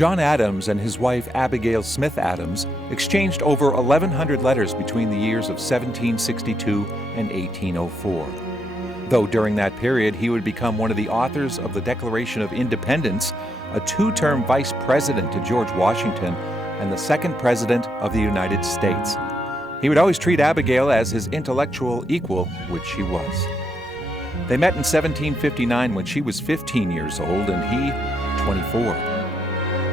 John Adams and his wife Abigail Smith Adams exchanged over 1,100 letters between the years of 1762 and 1804. Though during that period he would become one of the authors of the Declaration of Independence, a two-term vice president to George Washington, and the second president of the United States. He would always treat Abigail as his intellectual equal, which she was. They met in 1759 when she was 15 years old and he 24.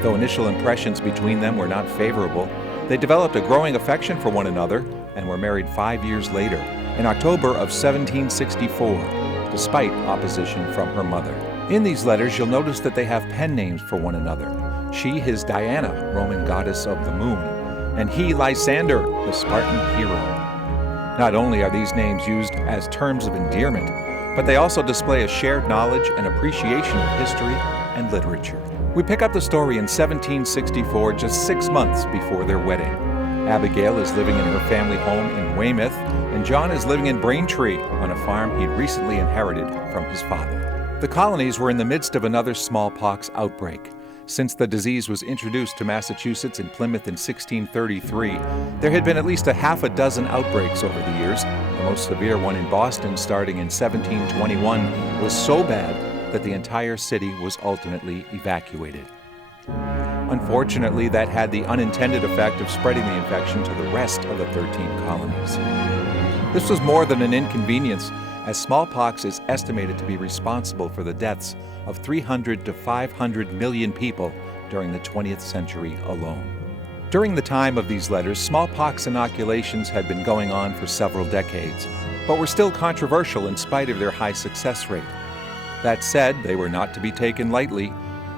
Though initial impressions between them were not favorable, they developed a growing affection for one another and were married 5 years later, in October of 1764, despite opposition from her mother. In these letters, you'll notice that they have pen names for one another. She, his Diana, Roman goddess of the moon, and he, Lysander, the Spartan hero. Not only are these names used as terms of endearment, but they also display a shared knowledge and appreciation of history and literature. We pick up the story in 1764, just 6 months before their wedding. Abigail is living in her family home in Weymouth, and John is living in Braintree on a farm he'd recently inherited from his father. The colonies were in the midst of another smallpox outbreak. Since the disease was introduced to Massachusetts in Plymouth in 1633, there had been at least a half a dozen outbreaks over the years. The most severe one in Boston, starting in 1721, was so bad that the entire city was ultimately evacuated. Unfortunately, that had the unintended effect of spreading the infection to the rest of the 13 colonies. This was more than an inconvenience, as smallpox is estimated to be responsible for the deaths of 300 to 500 million people during the 20th century alone. During the time of these letters, smallpox inoculations had been going on for several decades, but were still controversial in spite of their high success rate. That said, they were not to be taken lightly.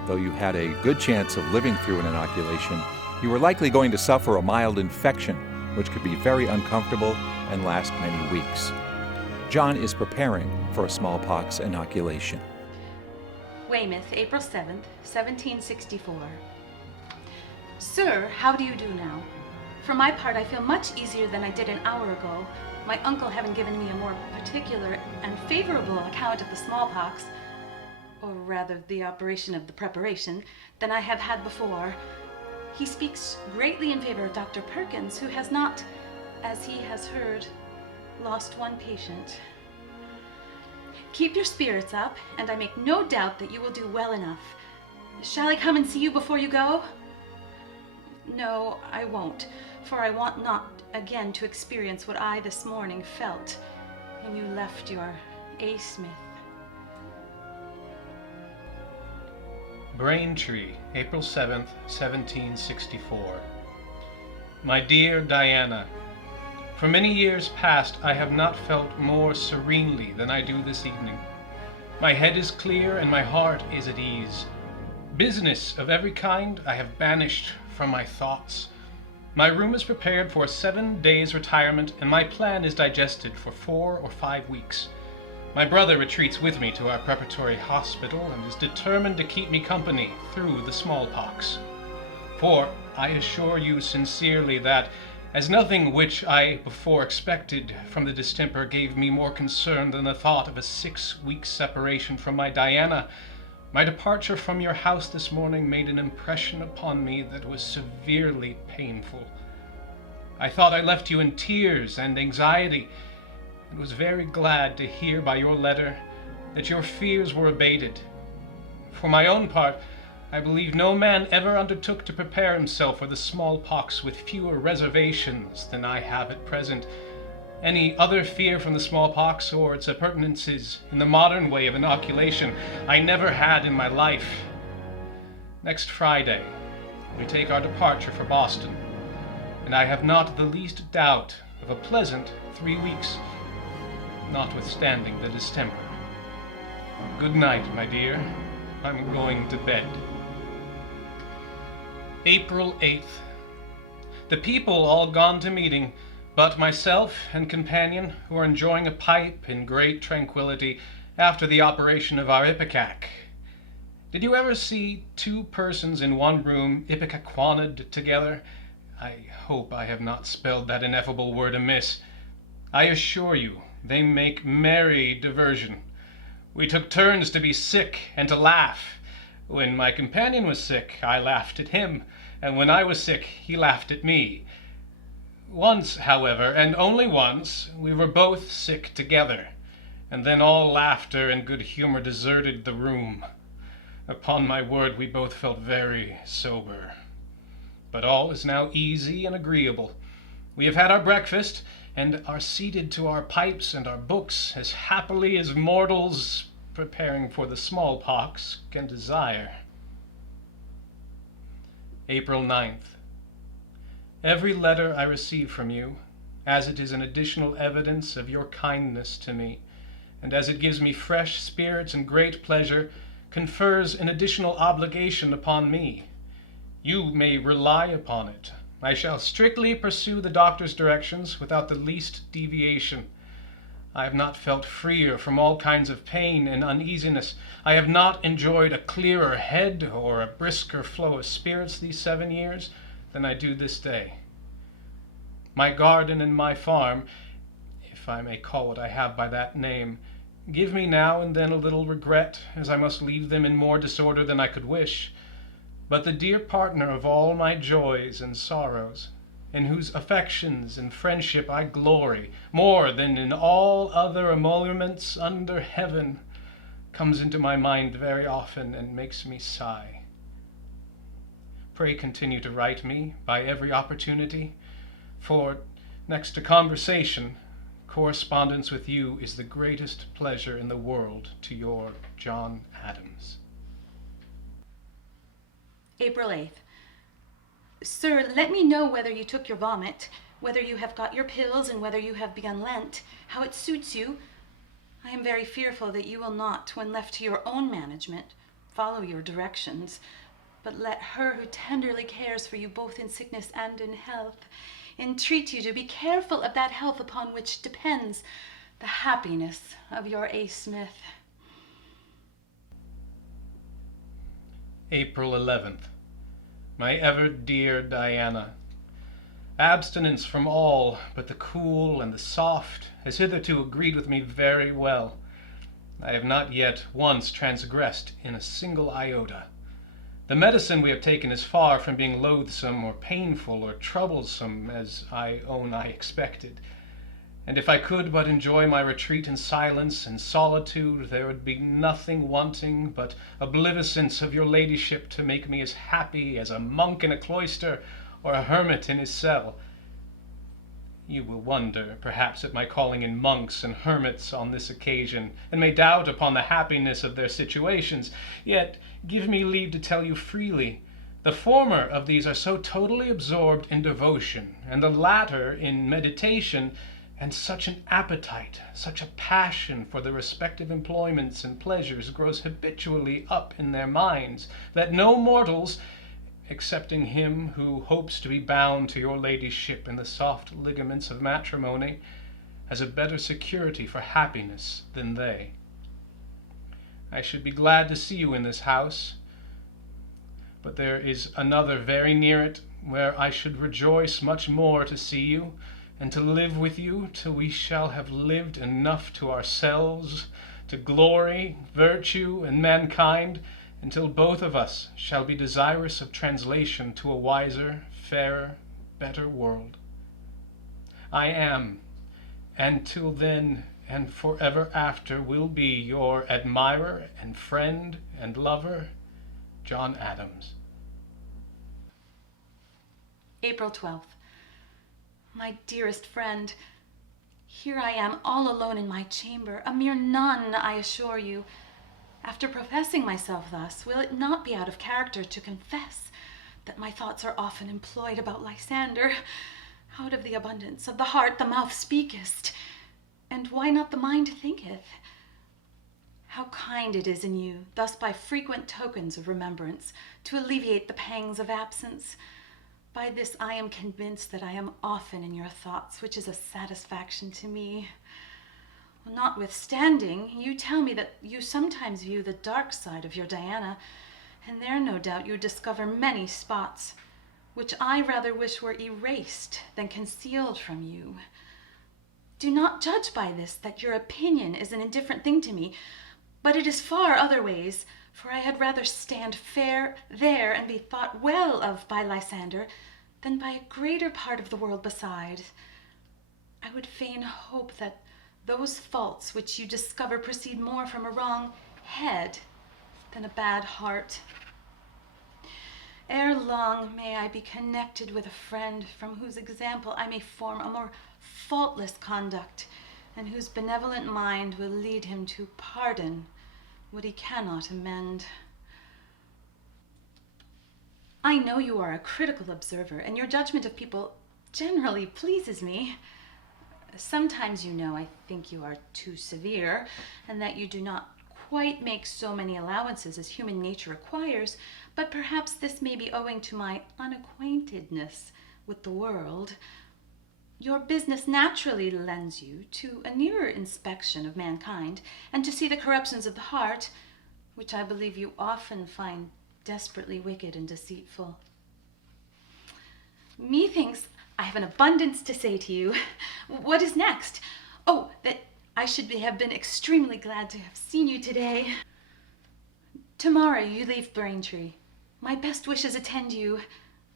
Though you had a good chance of living through an inoculation, you were likely going to suffer a mild infection, which could be very uncomfortable and last many weeks. John is preparing for a smallpox inoculation. Weymouth, April 7th, 1764. Sir, how do you do now? For my part, I feel much easier than I did an hour ago, my uncle having given me a more particular and favorable account of the smallpox, or rather the operation of the preparation, than I have had before. He speaks greatly in favor of Dr. Perkins, who has not, as he has heard, lost one patient. Keep your spirits up, and I make no doubt that you will do well enough. Shall I come and see you before you go? No, I won't, for I want not again to experience what I this morning felt when you left your A. Smith. Braintree, April 7th, 1764. My dear Diana, for many years past I have not felt more serenely than I do this evening. My head is clear and my heart is at ease. Business of every kind I have banished from my thoughts. My room is prepared for a 7 days' retirement, and my plan is digested for 4 or 5 weeks. My brother retreats with me to our preparatory hospital and is determined to keep me company through the smallpox. For I assure you sincerely that, as nothing which I before expected from the distemper gave me more concern than the thought of a 6 weeks' separation from my Diana, my departure from your house this morning made an impression upon me that was severely painful. I thought I left you in tears and anxiety, and was very glad to hear by your letter that your fears were abated. For my own part, I believe no man ever undertook to prepare himself for the smallpox with fewer reservations than I have at present. Any other fear from the smallpox or its appurtenances in the modern way of inoculation I never had in my life. Next Friday, we take our departure for Boston, and I have not the least doubt of a pleasant 3 weeks, notwithstanding the distemper. Good night, my dear. I'm going to bed. April 8th. The people all gone to meeting, but myself and companion, who are enjoying a pipe in great tranquility after the operation of our ipecac. Did you ever see 2 persons in one room ipecacuaned together? I hope I have not spelled that ineffable word amiss. I assure you, they make merry diversion. We took turns to be sick and to laugh. When my companion was sick, I laughed at him, and when I was sick, he laughed at me. Once, however, and only once, we were both sick together, and then all laughter and good humor deserted the room. Upon my word, we both felt very sober. But all is now easy and agreeable. We have had our breakfast, and are seated to our pipes and our books as happily as mortals preparing for the smallpox can desire. April 9th. Every letter I receive from you, as it is an additional evidence of your kindness to me, and as it gives me fresh spirits and great pleasure, confers an additional obligation upon me. You may rely upon it. I shall strictly pursue the doctor's directions without the least deviation. I have not felt freer from all kinds of pain and uneasiness. I have not enjoyed a clearer head or a brisker flow of spirits these 7 years than I do this day. My garden and my farm, if I may call what I have by that name, give me now and then a little regret, as I must leave them in more disorder than I could wish. But the dear partner of all my joys and sorrows, in whose affections and friendship I glory more than in all other emoluments under heaven, comes into my mind very often and makes me sigh. Pray continue to write me by every opportunity, for, next to conversation, correspondence with you is the greatest pleasure in the world. To your John Adams. April 8th. Sir, let me know whether you took your vomit, whether you have got your pills, and whether you have begun Lent, how it suits you. I am very fearful that you will not, when left to your own management, follow your directions, but let her who tenderly cares for you both in sickness and in health entreat you to be careful of that health upon which depends the happiness of your A. Smith. April 11th. My ever dear Diana, abstinence from all but the cool and the soft has hitherto agreed with me very well. I have not yet once transgressed in a single iota. The medicine we have taken is far from being loathsome or painful or troublesome, as I own I expected. And if I could but enjoy my retreat in silence and solitude, there would be nothing wanting but obliviscence of your ladyship to make me as happy as a monk in a cloister or a hermit in his cell. You will wonder, perhaps, at my calling in monks and hermits on this occasion, and may doubt upon the happiness of their situations. Yet give me leave to tell you freely, the former of these are so totally absorbed in devotion, and the latter in meditation, and such an appetite, such a passion for the respective employments and pleasures grows habitually up in their minds, that no mortals, excepting him who hopes to be bound to your ladyship in the soft ligaments of matrimony, has a better security for happiness than they. I should be glad to see you in this house, but there is another very near it, where I should rejoice much more to see you, and to live with you till we shall have lived enough to ourselves, to glory, virtue, and mankind, until both of us shall be desirous of translation to a wiser, fairer, better world. I am, and till then and forever after will be your admirer and friend and lover, John Adams. April 12th. My dearest friend, here I am all alone in my chamber, a mere nun, I assure you. After professing myself thus, will it not be out of character to confess that my thoughts are often employed about Lysander? Out of the abundance of the heart the mouth speaketh, and why not the mind thinketh? How kind it is in you, thus by frequent tokens of remembrance, to alleviate the pangs of absence. By this I am convinced that I am often in your thoughts, which is a satisfaction to me. Notwithstanding, you tell me that you sometimes view the dark side of your Diana, and there no doubt you discover many spots, which I rather wish were erased than concealed from you. Do not judge by this that your opinion is an indifferent thing to me, but it is far other ways, for I had rather stand fair there and be thought well of by Lysander than by a greater part of the world beside. I would fain hope that those faults which you discover proceed more from a wrong head than a bad heart. Ere long may I be connected with a friend from whose example I may form a more faultless conduct, and whose benevolent mind will lead him to pardon what he cannot amend. I know you are a critical observer, and your judgment of people generally pleases me. Sometimes, you know, I think you are too severe, and that you do not quite make so many allowances as human nature requires, but perhaps this may be owing to my unacquaintedness with the world. Your business naturally lends you to a nearer inspection of mankind, and to see the corruptions of the heart, which I believe you often find desperately wicked and deceitful. Methinks I have an abundance to say to you. What is next? Oh, that I should have been extremely glad to have seen you today. Tomorrow you leave Braintree. My best wishes attend you.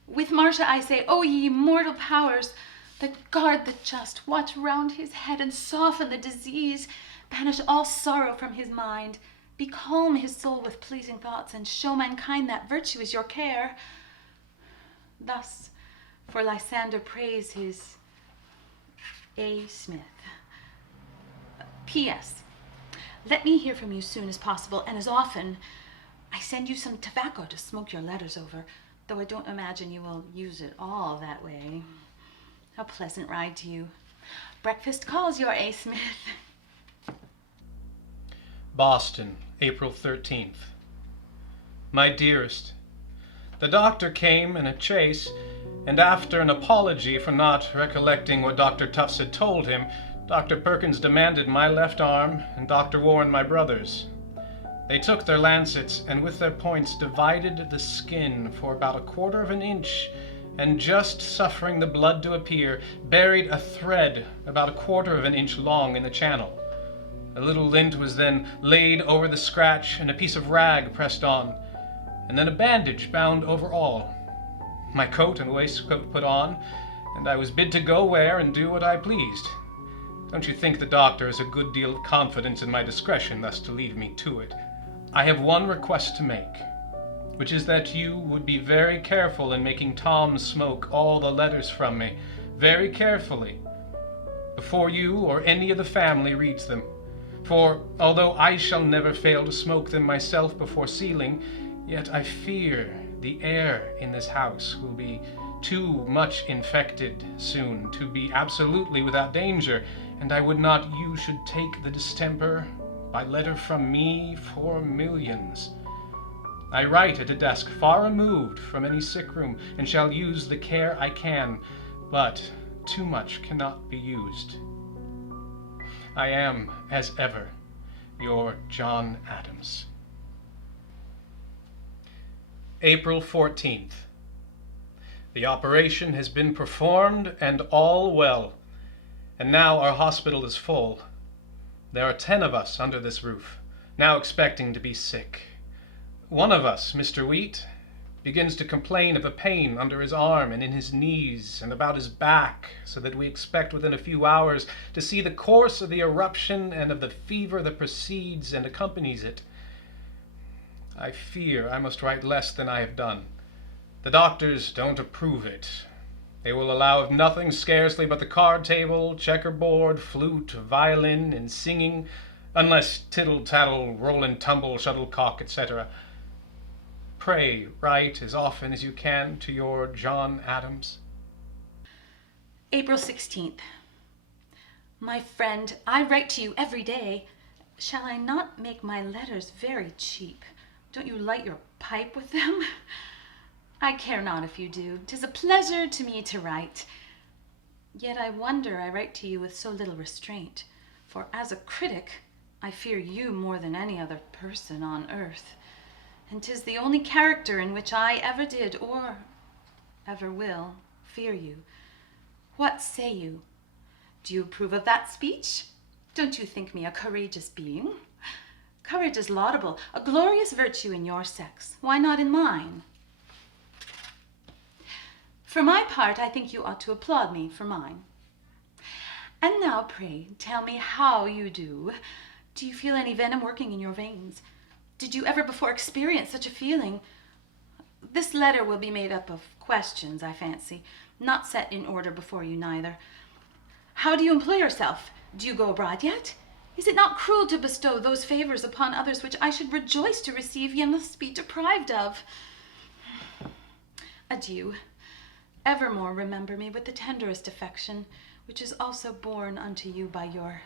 With Marcia I say, O ye immortal powers, that guard the just, watch round his head and soften the disease, banish all sorrow from his mind, becalm his soul with pleasing thoughts, and show mankind that virtue is your care. Thus, for Lysander prays his A. Smith. P.S. Let me hear from you soon as possible, and as often. I send you some tobacco to smoke your letters over, though I don't imagine you will use it all that way. A pleasant ride to you. Breakfast calls, your A. Smith. Boston, April 13th. My dearest, the doctor came in a chaise, and after an apology for not recollecting what Dr. Tufts had told him, Dr. Perkins demanded my left arm and Dr. Warren my brother's. They took their lancets and with their points divided the skin for about 1/4 of an inch, and just suffering the blood to appear, buried a thread about 1/4 of an inch long in the channel. A little lint was then laid over the scratch and a piece of rag pressed on, and then a bandage bound over all. My coat and waistcoat put on, and I was bid to go where and do what I pleased. Don't you think the doctor has a good deal of confidence in my discretion thus to leave me to it? I have one request to make, which is that you would be very careful in making Tom smoke all the letters from me, very carefully, before you or any of the family reads them. For although I shall never fail to smoke them myself before sealing, yet I fear the air in this house will be too much infected soon to be absolutely without danger, and I would not you should take the distemper by letter from me for millions. I write at a desk far removed from any sick room, and shall use the care I can, but too much cannot be used. I am, as ever, your John Adams. April 14th. The operation has been performed and all well, and now our hospital is full. There are 10 of us under this roof, now expecting to be sick. One of us, Mr. Wheat, begins to complain of a pain under his arm and in his knees and about his back, so that we expect within a few hours to see the course of the eruption and of the fever that precedes and accompanies it. I fear I must write less than I have done. The doctors don't approve it. They will allow of nothing scarcely but the card table, checkerboard, flute, violin, and singing, unless tittle-tattle, roll and tumble, shuttlecock, etc. Pray write as often as you can to your John Adams. April 16th. My friend, I write to you every day. Shall I not make my letters very cheap? Don't you light your pipe with them? I care not if you do. 'Tis a pleasure to me to write. Yet I wonder I write to you with so little restraint, for as a critic, I fear you more than any other person on earth, and 'tis the only character in which I ever did, or ever will, fear you. What say you? Do you approve of that speech? Don't you think me a courageous being? Courage is laudable, a glorious virtue in your sex. Why not in mine? For my part, I think you ought to applaud me for mine. And now, pray, tell me how you do. Do you feel any venom working in your veins? Did you ever before experience such a feeling? This letter will be made up of questions, I fancy, not set in order before you neither. How do you employ yourself? Do you go abroad yet? Is it not cruel to bestow those favors upon others which I should rejoice to receive, yet must be deprived of? Adieu. Evermore remember me with the tenderest affection, which is also borne unto you by your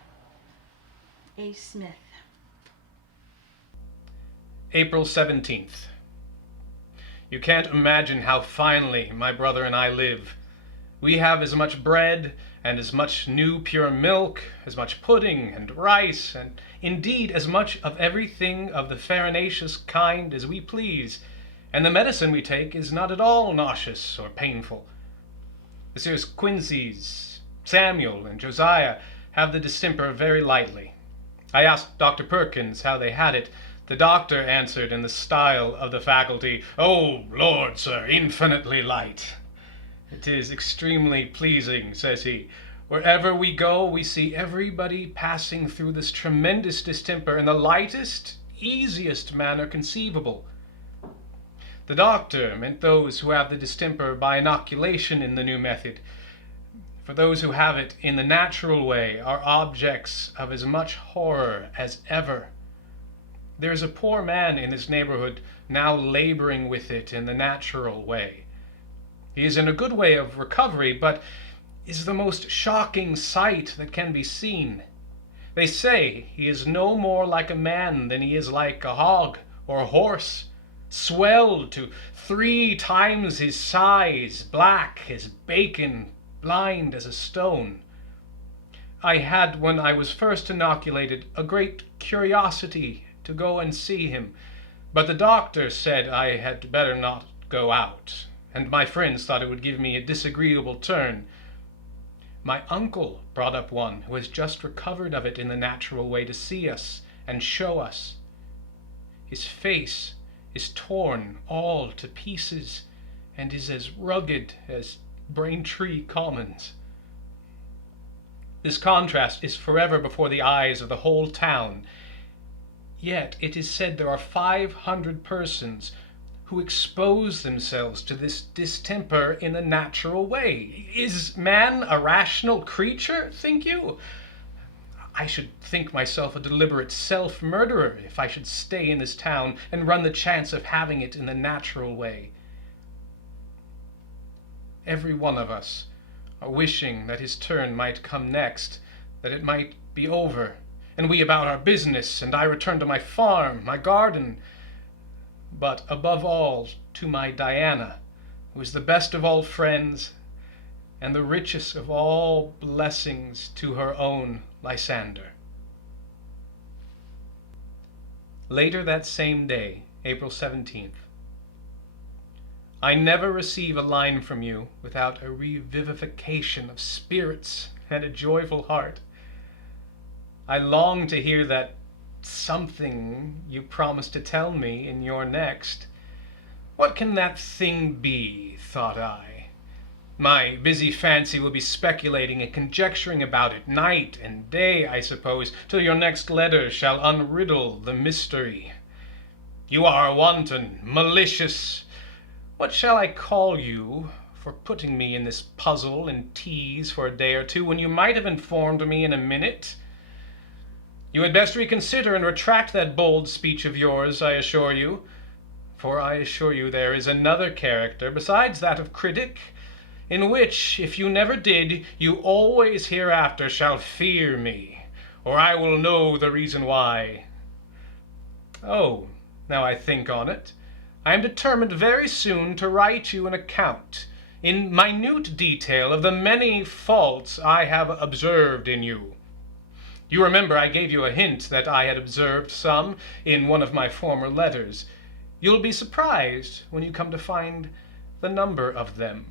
A. Smith. April 17th. You can't imagine how finely my brother and I live. We have as much bread and as much new pure milk, as much pudding and rice, and indeed as much of everything of the farinaceous kind as we please, and the medicine we take is not at all nauseous or painful. Messrs. Quincy's, Samuel, and Josiah have the distemper very lightly. I asked Dr. Perkins how they had it. The doctor answered in the style of the faculty, "Oh, Lord, sir, infinitely light." "It is extremely pleasing," says he. "Wherever we go, we see everybody passing through this tremendous distemper in the lightest, easiest manner conceivable." The doctor meant those who have the distemper by inoculation in the new method. For those who have it in the natural way are objects of as much horror as ever. There is a poor man in this neighborhood now laboring with it in the natural way. He is in a good way of recovery, but is the most shocking sight that can be seen. They say he is no more like a man than he is like a hog or a horse, swelled to 3 times his size, black as bacon, blind as a stone. I had, when I was first inoculated, a great curiosity to go and see him, but the doctor said I had better not go out, and my friends thought it would give me a disagreeable turn. My uncle brought up one who has just recovered of it in the natural way to see us and show us. His face is torn all to pieces and is as rugged as Braintree Commons. This contrast is forever before the eyes of the whole town. Yet it is said there are 500 persons who expose themselves to this distemper in the natural way. Is man a rational creature, think you? I should think myself a deliberate self-murderer if I should stay in this town and run the chance of having it in the natural way. Every one of us are wishing that his turn might come next, that it might be over, and we about our business, and I return to my farm, my garden, but above all to my Diana, who is the best of all friends, and the richest of all blessings to her own Lysander. Later that same day, April 17th. I never receive a line from you without a revivification of spirits and a joyful heart. I long to hear that something you promised to tell me in your next. What can that thing be, thought I. My busy fancy will be speculating and conjecturing about it night and day, I suppose, till your next letter shall unriddle the mystery. You are wanton, malicious. What shall I call you for putting me in this puzzle and tease for a day or two when you might have informed me in a minute? You had best reconsider and retract that bold speech of yours, I assure you. For I assure you there is another character, besides that of critic, in which, if you never did, you always hereafter shall fear me, or I will know the reason why. Oh, now I think on it, I am determined very soon to write you an account, in minute detail, of the many faults I have observed in you. You remember I gave you a hint that I had observed some in one of my former letters. You'll be surprised when you come to find the number of them.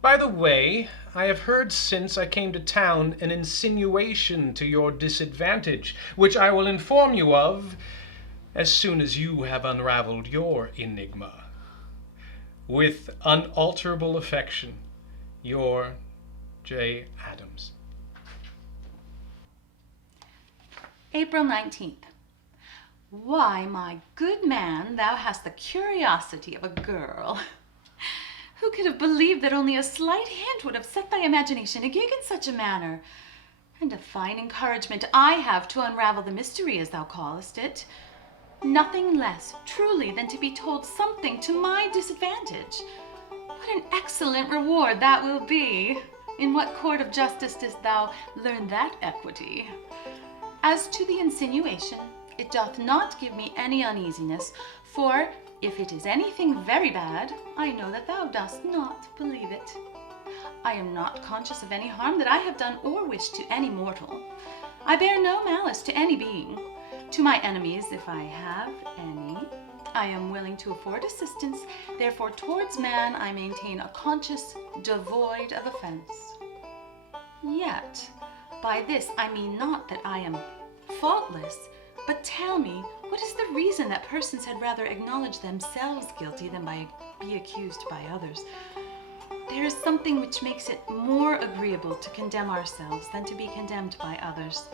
By the way, I have heard since I came to town an insinuation to your disadvantage, which I will inform you of as soon as you have unraveled your enigma. With unalterable affection, your J. Adams. April 19th. Why, my good man, thou hast the curiosity of a girl. Who could have believed that only a slight hint would have set thy imagination agig in such a manner? And a fine encouragement I have to unravel the mystery, as thou callest it. Nothing less, truly, than to be told something to my disadvantage. What an excellent reward that will be! In what court of justice didst thou learn that equity? As to the insinuation, it doth not give me any uneasiness, for if it is anything very bad, I know that thou dost not believe it. I am not conscious of any harm that I have done or wished to any mortal. I bear no malice to any being. To my enemies, if I have any, I am willing to afford assistance. Therefore, towards man I maintain a conscience devoid of offense. Yet, by this I mean not that I am faultless, but tell me, what is the reason that persons had rather acknowledge themselves guilty than be accused by others? There is something which makes it more agreeable to condemn ourselves than to be condemned by others.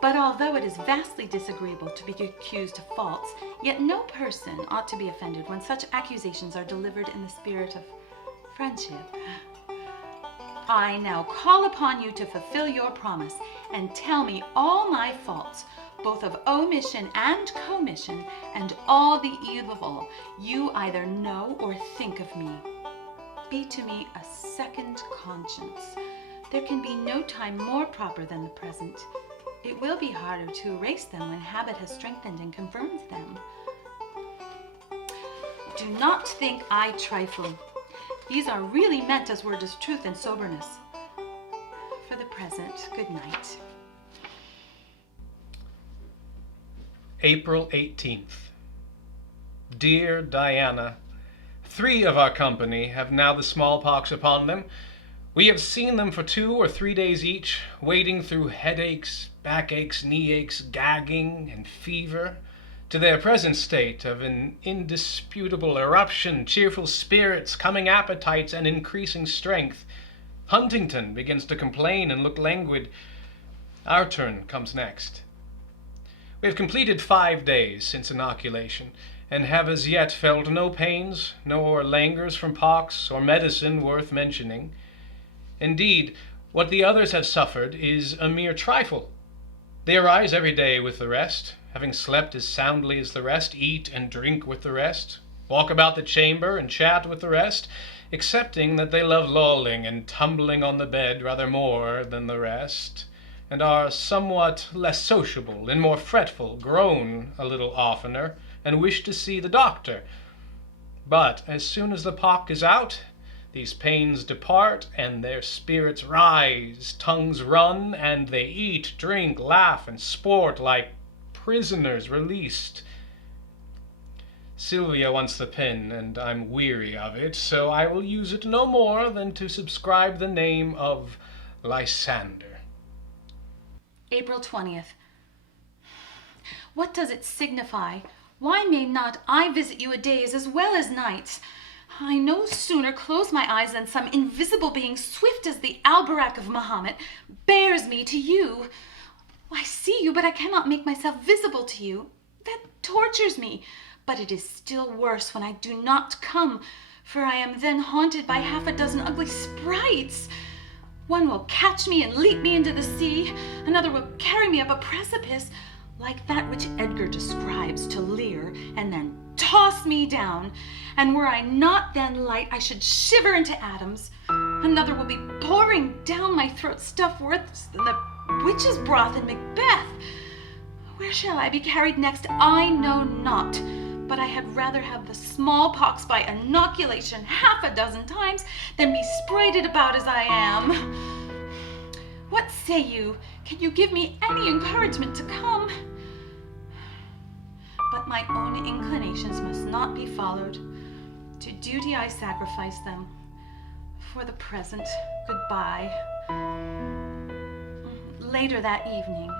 But although it is vastly disagreeable to be accused of faults, yet no person ought to be offended when such accusations are delivered in the spirit of friendship. I now call upon you to fulfill your promise and tell me all my faults, both of omission and commission, and all the evil you either know or think of me. Be to me a second conscience. There can be no time more proper than the present. It will be harder to erase them when habit has strengthened and confirmed them. Do not think I trifle. These are really meant as words of truth and soberness. For the present, good night. April 18th. Dear Diana, 3 of our company have now the smallpox upon them. We have seen them for 2 or 3 days each, wading through headaches, backaches, knee aches, gagging, and fever, to their present state of an indisputable eruption, cheerful spirits, coming appetites, and increasing strength. Huntington begins to complain and look languid. Our turn comes next. We have completed 5 days since inoculation, and have as yet felt no pains, nor languors from pox, or medicine worth mentioning. Indeed, what the others have suffered is a mere trifle. They arise every day with the rest, having slept as soundly as the rest, eat and drink with the rest, walk about the chamber and chat with the rest, excepting that they love lolling and tumbling on the bed rather more than the rest, and are somewhat less sociable and more fretful, groan a little oftener, and wish to see the doctor. But as soon as the pock is out, these pains depart, and their spirits rise, tongues run, and they eat, drink, laugh, and sport like prisoners released. Sylvia wants the pen, and I'm weary of it, so I will use it no more than to subscribe the name of Lysander. April 20th. What does it signify? Why may not I visit you a days as well as nights? I no sooner close my eyes than some invisible being, swift as the albarak of Mahomet, bears me to you. I see you, but I cannot make myself visible to you. That tortures me. But it is still worse when I do not come, for I am then haunted by 6 ugly sprites. One will catch me and leap me into the sea. Another will carry me up a precipice, like that which Edgar describes to Lear, and then toss me down. And were I not then light, I should shiver into atoms. Another will be pouring down my throat stuff worse than the witch's broth in Macbeth. Where shall I be carried next? I know not. But I had rather have the smallpox by inoculation 6 times than be sprited about as I am. What say you? Can you give me any encouragement to come? But my own inclinations must not be followed. To duty I sacrifice them. For the present, goodbye. Later that evening,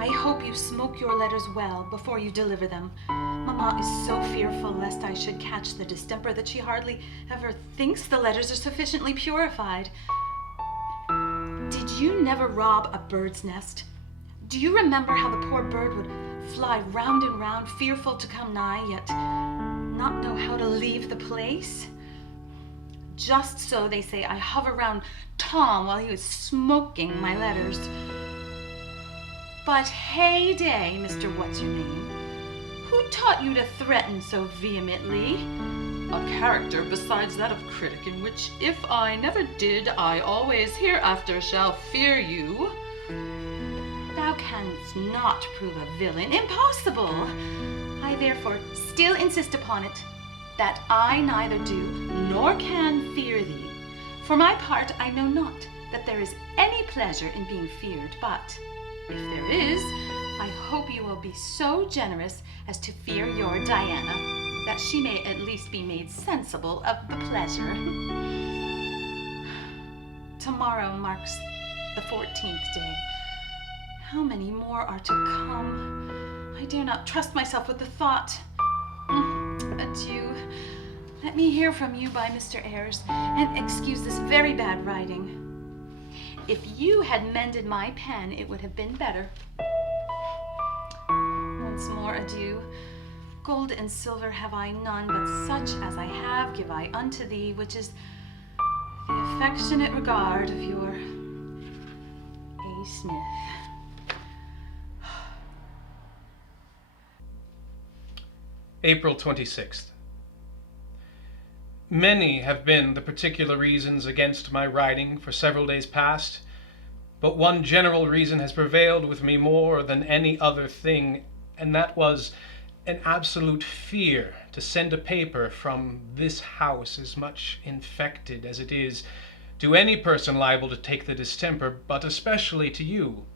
I hope you smoke your letters well before you deliver them. Mamma is so fearful lest I should catch the distemper that she hardly ever thinks the letters are sufficiently purified. Did you never rob a bird's nest? Do you remember how the poor bird would fly round and round, fearful to come nigh, yet not know how to leave the place? Just so, they say, I hover round Tom while he was smoking my letters. But heyday, Mr. What's-Your-Name, who taught you to threaten so vehemently? A character besides that of critic, in which, if I never did, I always hereafter shall fear you. Thou canst not prove a villain. Impossible! I therefore still insist upon it, that I neither do nor can fear thee. For my part, I know not that there is any pleasure in being feared, but if there is, I hope you will be so generous as to fear your Diana, that she may at least be made sensible of the pleasure. Tomorrow marks the 14th day. How many more are to come? I dare not trust myself with the thought. Adieu. Let me hear from you by Mr. Ayres, and excuse this very bad writing. If you had mended my pen, it would have been better. Once more adieu. Gold and silver have I none, but such as I have give I unto thee, which is the affectionate regard of your A. Smith. April 26th. Many have been the particular reasons against my writing for several days past, but one general reason has prevailed with me more than any other thing, and that was an absolute fear to send a paper from this house as much infected as it is to any person liable to take the distemper, but especially to you.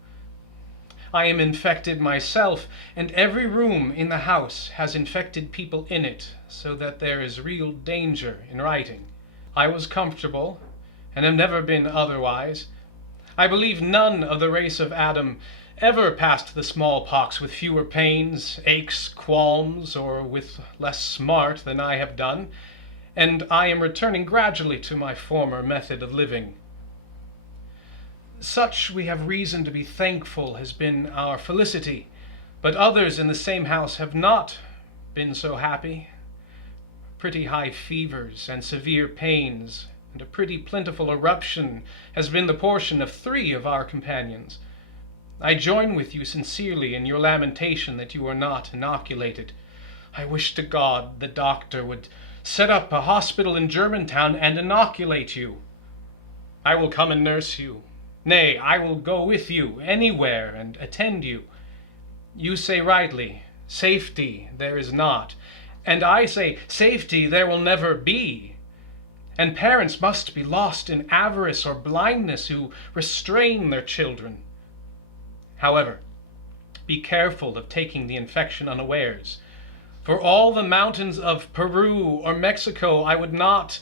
I am infected myself, and every room in the house has infected people in it, so that there is real danger in writing. I was comfortable, and have never been otherwise. I believe none of the race of Adam ever passed the smallpox with fewer pains, aches, qualms, or with less smart than I have done, and I am returning gradually to my former method of living. Such we have reason to be thankful has been our felicity, but others in the same house have not been so happy. Pretty high fevers and severe pains, and a pretty plentiful eruption has been the portion of 3 of our companions. I join with you sincerely in your lamentation that you are not inoculated. I wish to God the doctor would set up a hospital in Germantown and inoculate you. I will come and nurse you. Nay, I will go with you anywhere and attend you. You say rightly, safety there is not, and I say safety there will never be. And parents must be lost in avarice or blindness who restrain their children. However, be careful of taking the infection unawares. For all the mountains of Peru or Mexico, I would not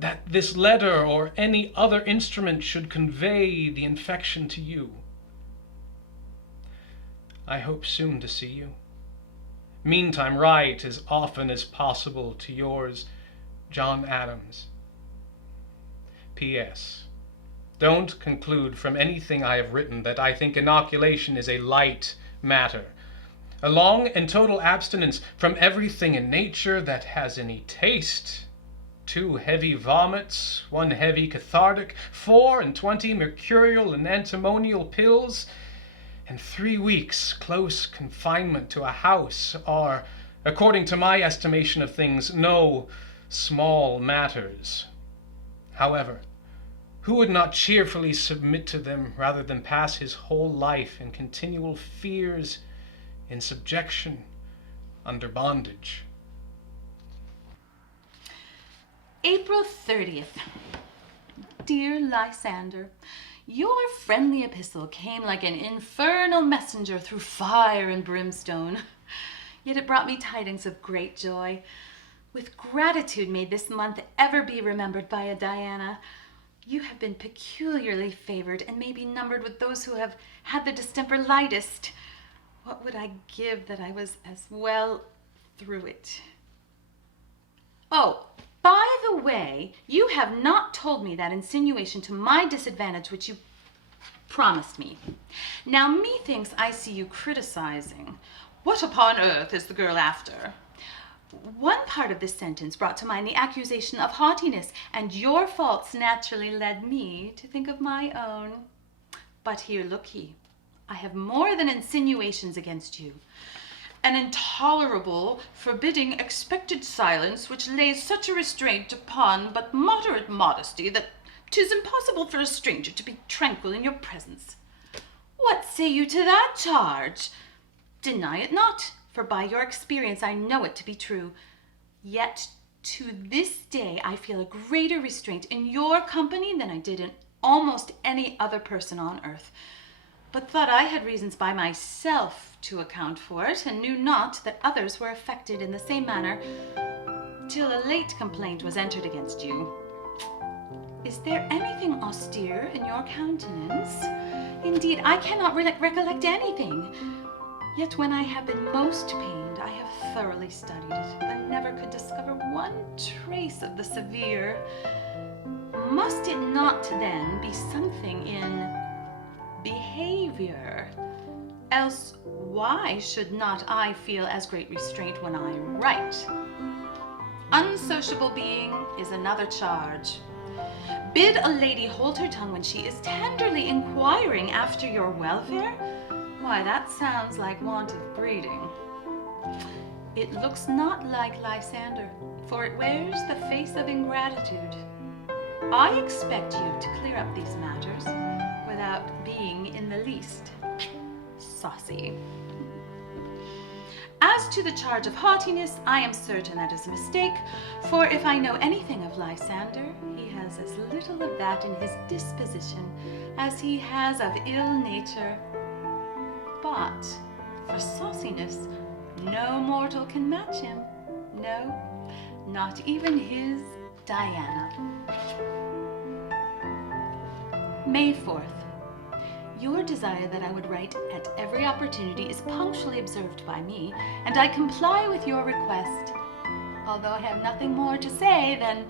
that this letter or any other instrument should convey the infection to you. I hope soon to see you. Meantime, write as often as possible to yours, John Adams. P.S. Don't conclude from anything I have written that I think inoculation is a light matter. A long and total abstinence from everything in nature that has any taste, 2 heavy vomits, 1 heavy cathartic, 24 mercurial and antimonial pills, and 3 weeks close confinement to a house are, according to my estimation of things, no small matters. However, who would not cheerfully submit to them rather than pass his whole life in continual fears, in subjection, under bondage? April 30th. Dear Lysander, your friendly epistle came like an infernal messenger through fire and brimstone. Yet it brought me tidings of great joy. With gratitude may this month ever be remembered by a Diana. You have been peculiarly favored and may be numbered with those who have had the distemper lightest. What would I give that I was as well through it? Oh, by the way, you have not told me that insinuation to my disadvantage which you promised me. Now, methinks I see you criticizing. What upon earth is the girl after? One part of this sentence brought to mind the accusation of haughtiness, and your faults naturally led me to think of my own. But here, look ye, I have more than insinuations against you. An intolerable, forbidding, expected silence which lays such a restraint upon but moderate modesty that 'tis impossible for a stranger to be tranquil in your presence. What say you to that charge? Deny it not, for by your experience I know it to be true. Yet to this day I feel a greater restraint in your company than I did in almost any other person on earth, but thought I had reasons by myself to account for it, and knew not that others were affected in the same manner, till a late complaint was entered against you. Is there anything austere in your countenance? Indeed, I cannot recollect anything. Yet when I have been most pained, I have thoroughly studied it, but never could discover one trace of the severe. Must it not then be something in behavior? Else why should not I feel as great restraint when I write? Unsociable being is another charge. Bid a lady hold her tongue when she is tenderly inquiring after your welfare? Why, that sounds like want of breeding. It looks not like Lysander, for it wears the face of ingratitude. I expect you to clear up these matters without being in the least saucy. As to the charge of haughtiness, I am certain that is a mistake, for if I know anything of Lysander, he has as little of that in his disposition as he has of ill nature. But for sauciness, no mortal can match him. No, not even his Diana. May 4th. Your desire that I would write at every opportunity is punctually observed by me, and I comply with your request, although I have nothing more to say than,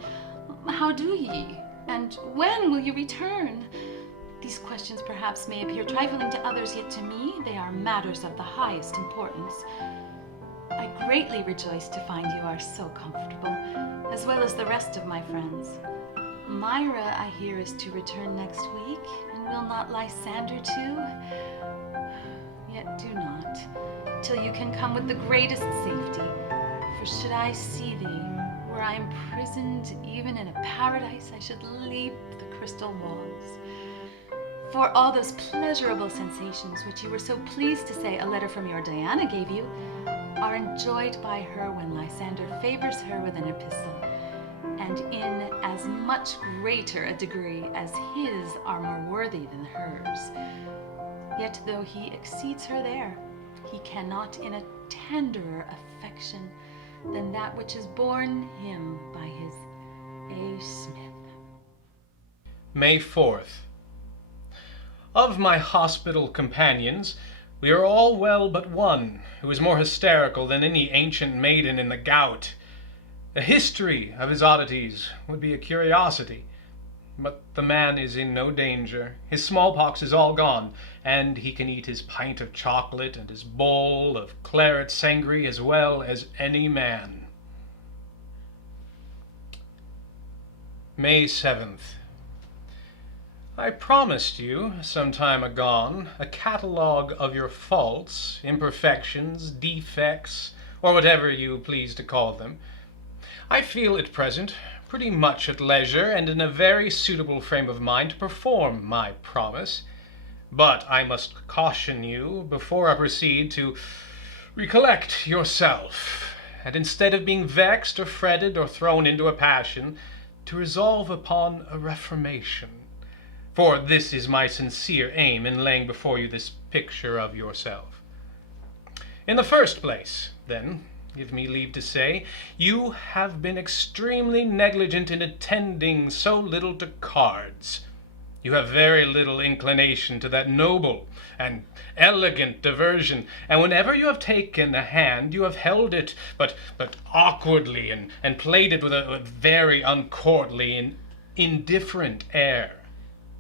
how do ye, and when will you return? These questions perhaps may appear trifling to others, yet to me they are matters of the highest importance. I greatly rejoice to find you are so comfortable, as well as the rest of my friends. Myra, I hear, is to return next week, and will not Lysander too? Yet do not, till you can come with the greatest safety. For should I see thee, were I imprisoned even in a paradise, I should leap the crystal walls. For all those pleasurable sensations which you were so pleased to say a letter from your Diana gave you, are enjoyed by her when Lysander favors her with an epistle, and in as much greater a degree as his are more worthy than hers. Yet though he exceeds her there, he cannot in a tenderer affection than that which is borne him by his A. Smith. May 4th. Of my hospital companions, we are all well but one, who is more hysterical than any ancient maiden in the gout. A history of his oddities would be a curiosity, but the man is in no danger. His smallpox is all gone, and he can eat his pint of chocolate and his bowl of claret sangry as well as any man. May 7th. I promised you, some time agone, a catalogue of your faults, imperfections, defects, or whatever you please to call them. I feel at present pretty much at leisure and in a very suitable frame of mind to perform my promise. But I must caution you, before I proceed, to recollect yourself, and instead of being vexed or fretted or thrown into a passion, to resolve upon a reformation. For this is my sincere aim in laying before you this picture of yourself. In the first place, then, give me leave to say, you have been extremely negligent in attending so little to cards. You have very little inclination to that noble and elegant diversion, and whenever you have taken a hand, you have held it but awkwardly, and played it with a very uncourtly and indifferent air.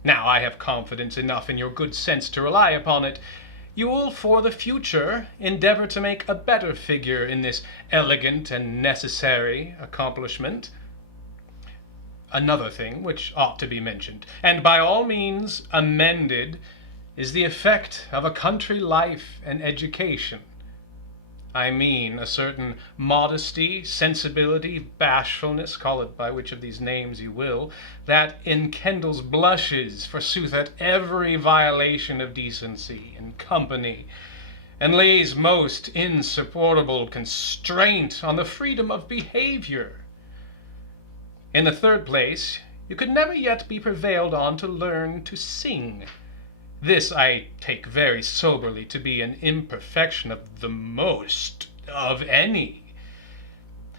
Now I have confidence enough in your good sense to rely upon it. You will for the future endeavor to make a better figure in this elegant and necessary accomplishment. Another thing which ought to be mentioned, and by all means amended, is the effect of a country life and education. I mean a certain modesty, sensibility, bashfulness, call it by which of these names you will, that enkindles blushes, forsooth, at every violation of decency and company, and lays most insupportable constraint on the freedom of behavior. In the third place, you could never yet be prevailed on to learn to sing. This I take very soberly to be an imperfection of the most of any.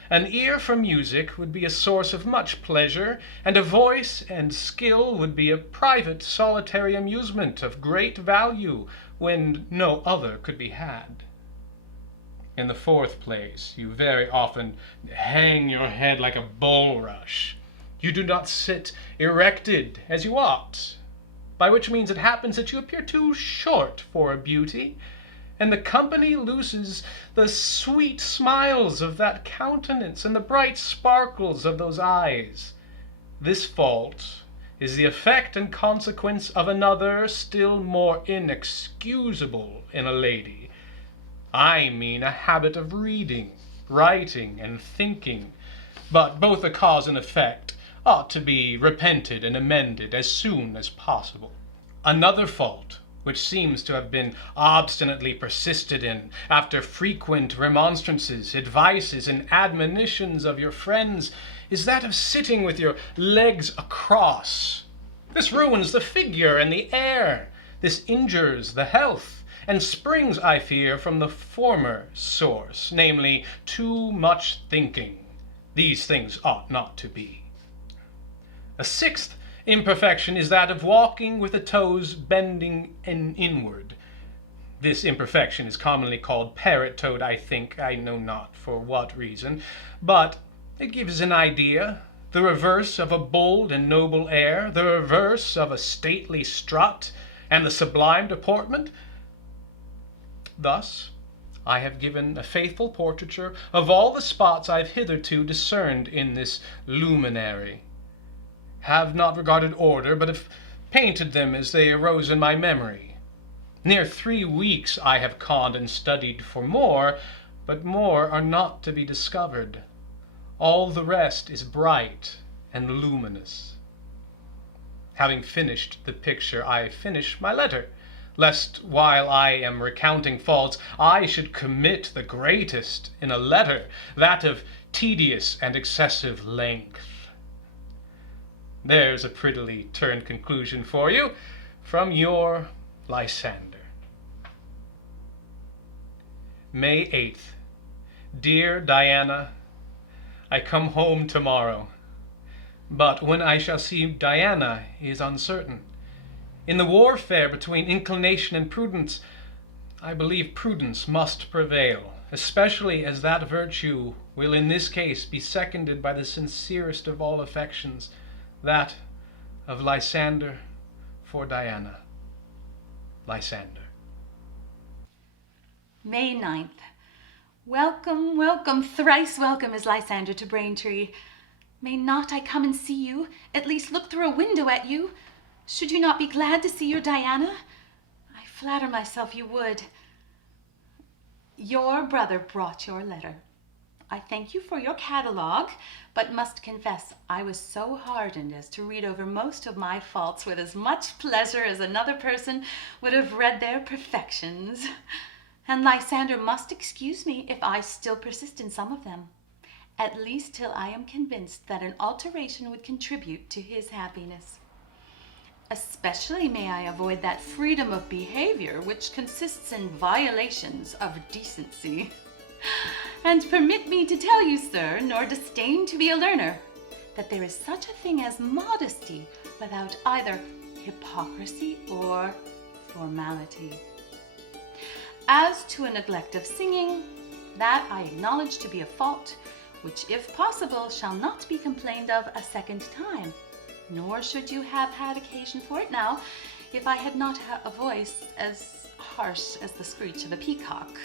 An ear for music would be a source of much pleasure, and a voice and skill would be a private solitary amusement of great value when no other could be had. In the fourth place, you very often hang your head like a bulrush. You do not sit erected as you ought, by which means it happens that you appear too short for a beauty, and the company loses the sweet smiles of that countenance and the bright sparkles of those eyes. This fault is the effect and consequence of another still more inexcusable in a lady. I mean a habit of reading, writing, and thinking, but both the cause and effect ought to be repented and amended as soon as possible. Another fault, which seems to have been obstinately persisted in, after frequent remonstrances, advices, and admonitions of your friends, is that of sitting with your legs across. This ruins the figure and the air. This injures the health, and springs, I fear, from the former source, namely, too much thinking. These things ought not to be. A sixth imperfection is that of walking with the toes bending inward. This imperfection is commonly called parrot-toed, I think, I know not for what reason, but it gives an idea, the reverse of a bold and noble air, the reverse of a stately strut, and the sublime deportment. Thus, I have given a faithful portraiture of all the spots I have hitherto discerned in this luminary. Have not regarded order, but have painted them as they arose in my memory. Near 3 weeks I have conned and studied for more, but more are not to be discovered. All the rest is bright and luminous. Having finished the picture, I finish my letter, lest while I am recounting faults, I should commit the greatest in a letter, that of tedious and excessive length. There's a prettily turned conclusion for you, from your Lysander. May 8th. Dear Diana, I come home tomorrow, but when I shall see Diana is uncertain. In the warfare between inclination and prudence, I believe prudence must prevail, especially as that virtue will in this case be seconded by the sincerest of all affections, that of Lysander for Diana. Lysander. May 9th. Welcome, welcome, thrice welcome is Lysander to Braintree. May not I come and see you, at least look through a window at you? Should you not be glad to see your Diana? I flatter myself you would. Your brother brought your letter. I thank you for your catalogue, but must confess I was so hardened as to read over most of my faults with as much pleasure as another person would have read their perfections. And Lysander must excuse me if I still persist in some of them, at least till I am convinced that an alteration would contribute to his happiness. Especially may I avoid that freedom of behavior which consists in violations of decency. And permit me to tell you, sir, nor disdain to be a learner, that there is such a thing as modesty without either hypocrisy or formality. As to a neglect of singing, that I acknowledge to be a fault, which, if possible, shall not be complained of a second time, nor should you have had occasion for it now, if I had not a voice as harsh as the screech of a peacock.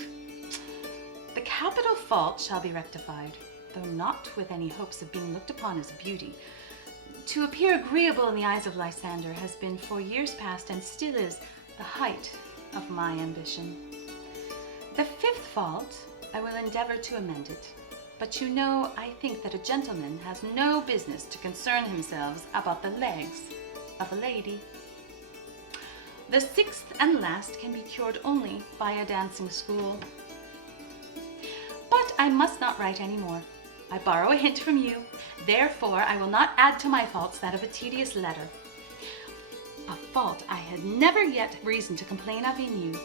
The capital fault shall be rectified, though not with any hopes of being looked upon as a beauty. To appear agreeable in the eyes of Lysander has been for years past, and still is, the height of my ambition. The fifth fault, I will endeavor to amend it. But you know, I think that a gentleman has no business to concern himself about the legs of a lady. The sixth and last can be cured only by a dancing school. But I must not write any more. I borrow a hint from you. Therefore, I will not add to my faults that of a tedious letter. A fault I had never yet reason to complain of in you,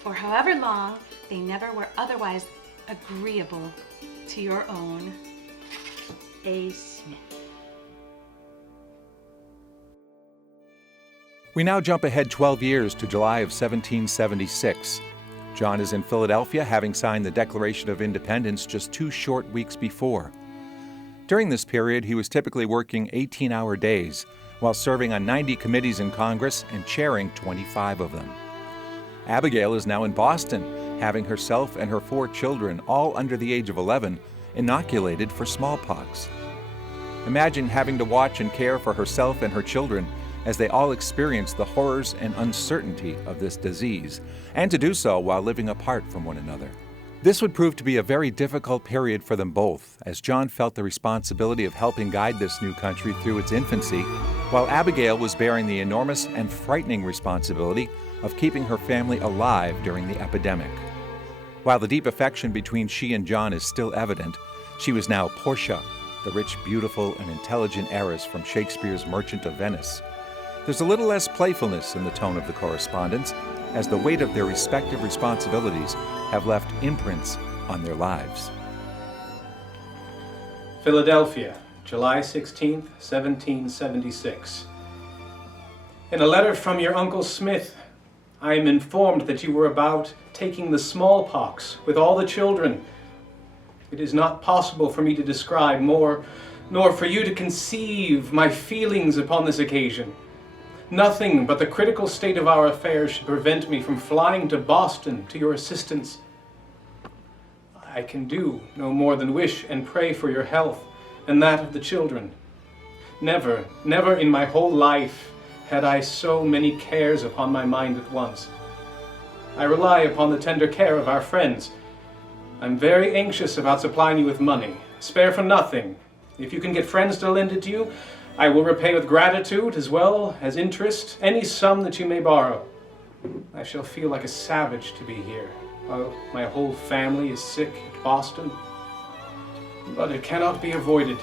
for however long, they never were otherwise agreeable to your own A. Smith. We now jump ahead 12 years to July of 1776. John is in Philadelphia, having signed the Declaration of Independence just 2 short weeks before. During this period, he was typically working 18-hour days while serving on 90 committees in Congress and chairing 25 of them. Abigail is now in Boston, having herself and her 4 children, all under the age of 11, inoculated for smallpox. Imagine having to watch and care for herself and her children as they all experience the horrors and uncertainty of this disease, and to do so while living apart from one another. This would prove to be a very difficult period for them both, as John felt the responsibility of helping guide this new country through its infancy, while Abigail was bearing the enormous and frightening responsibility of keeping her family alive during the epidemic. While the deep affection between she and John is still evident, she was now Portia, the rich, beautiful, and intelligent heiress from Shakespeare's Merchant of Venice. There's a little less playfulness in the tone of the correspondence, as the weight of their respective responsibilities have left imprints on their lives. Philadelphia, July 16th, 1776. In a letter from your Uncle Smith, I am informed that you were about taking the smallpox with all the children. It is not possible for me to describe more, nor for you to conceive my feelings upon this occasion. Nothing but the critical state of our affairs should prevent me from flying to Boston to your assistance. I can do no more than wish and pray for your health and that of the children. Never, never in my whole life had I so many cares upon my mind at once. I rely upon the tender care of our friends. I'm very anxious about supplying you with money. Spare for nothing. If you can get friends to lend it to you, I will repay with gratitude as well as interest any sum that you may borrow. I shall feel like a savage to be here, while my whole family is sick at Boston. But it cannot be avoided.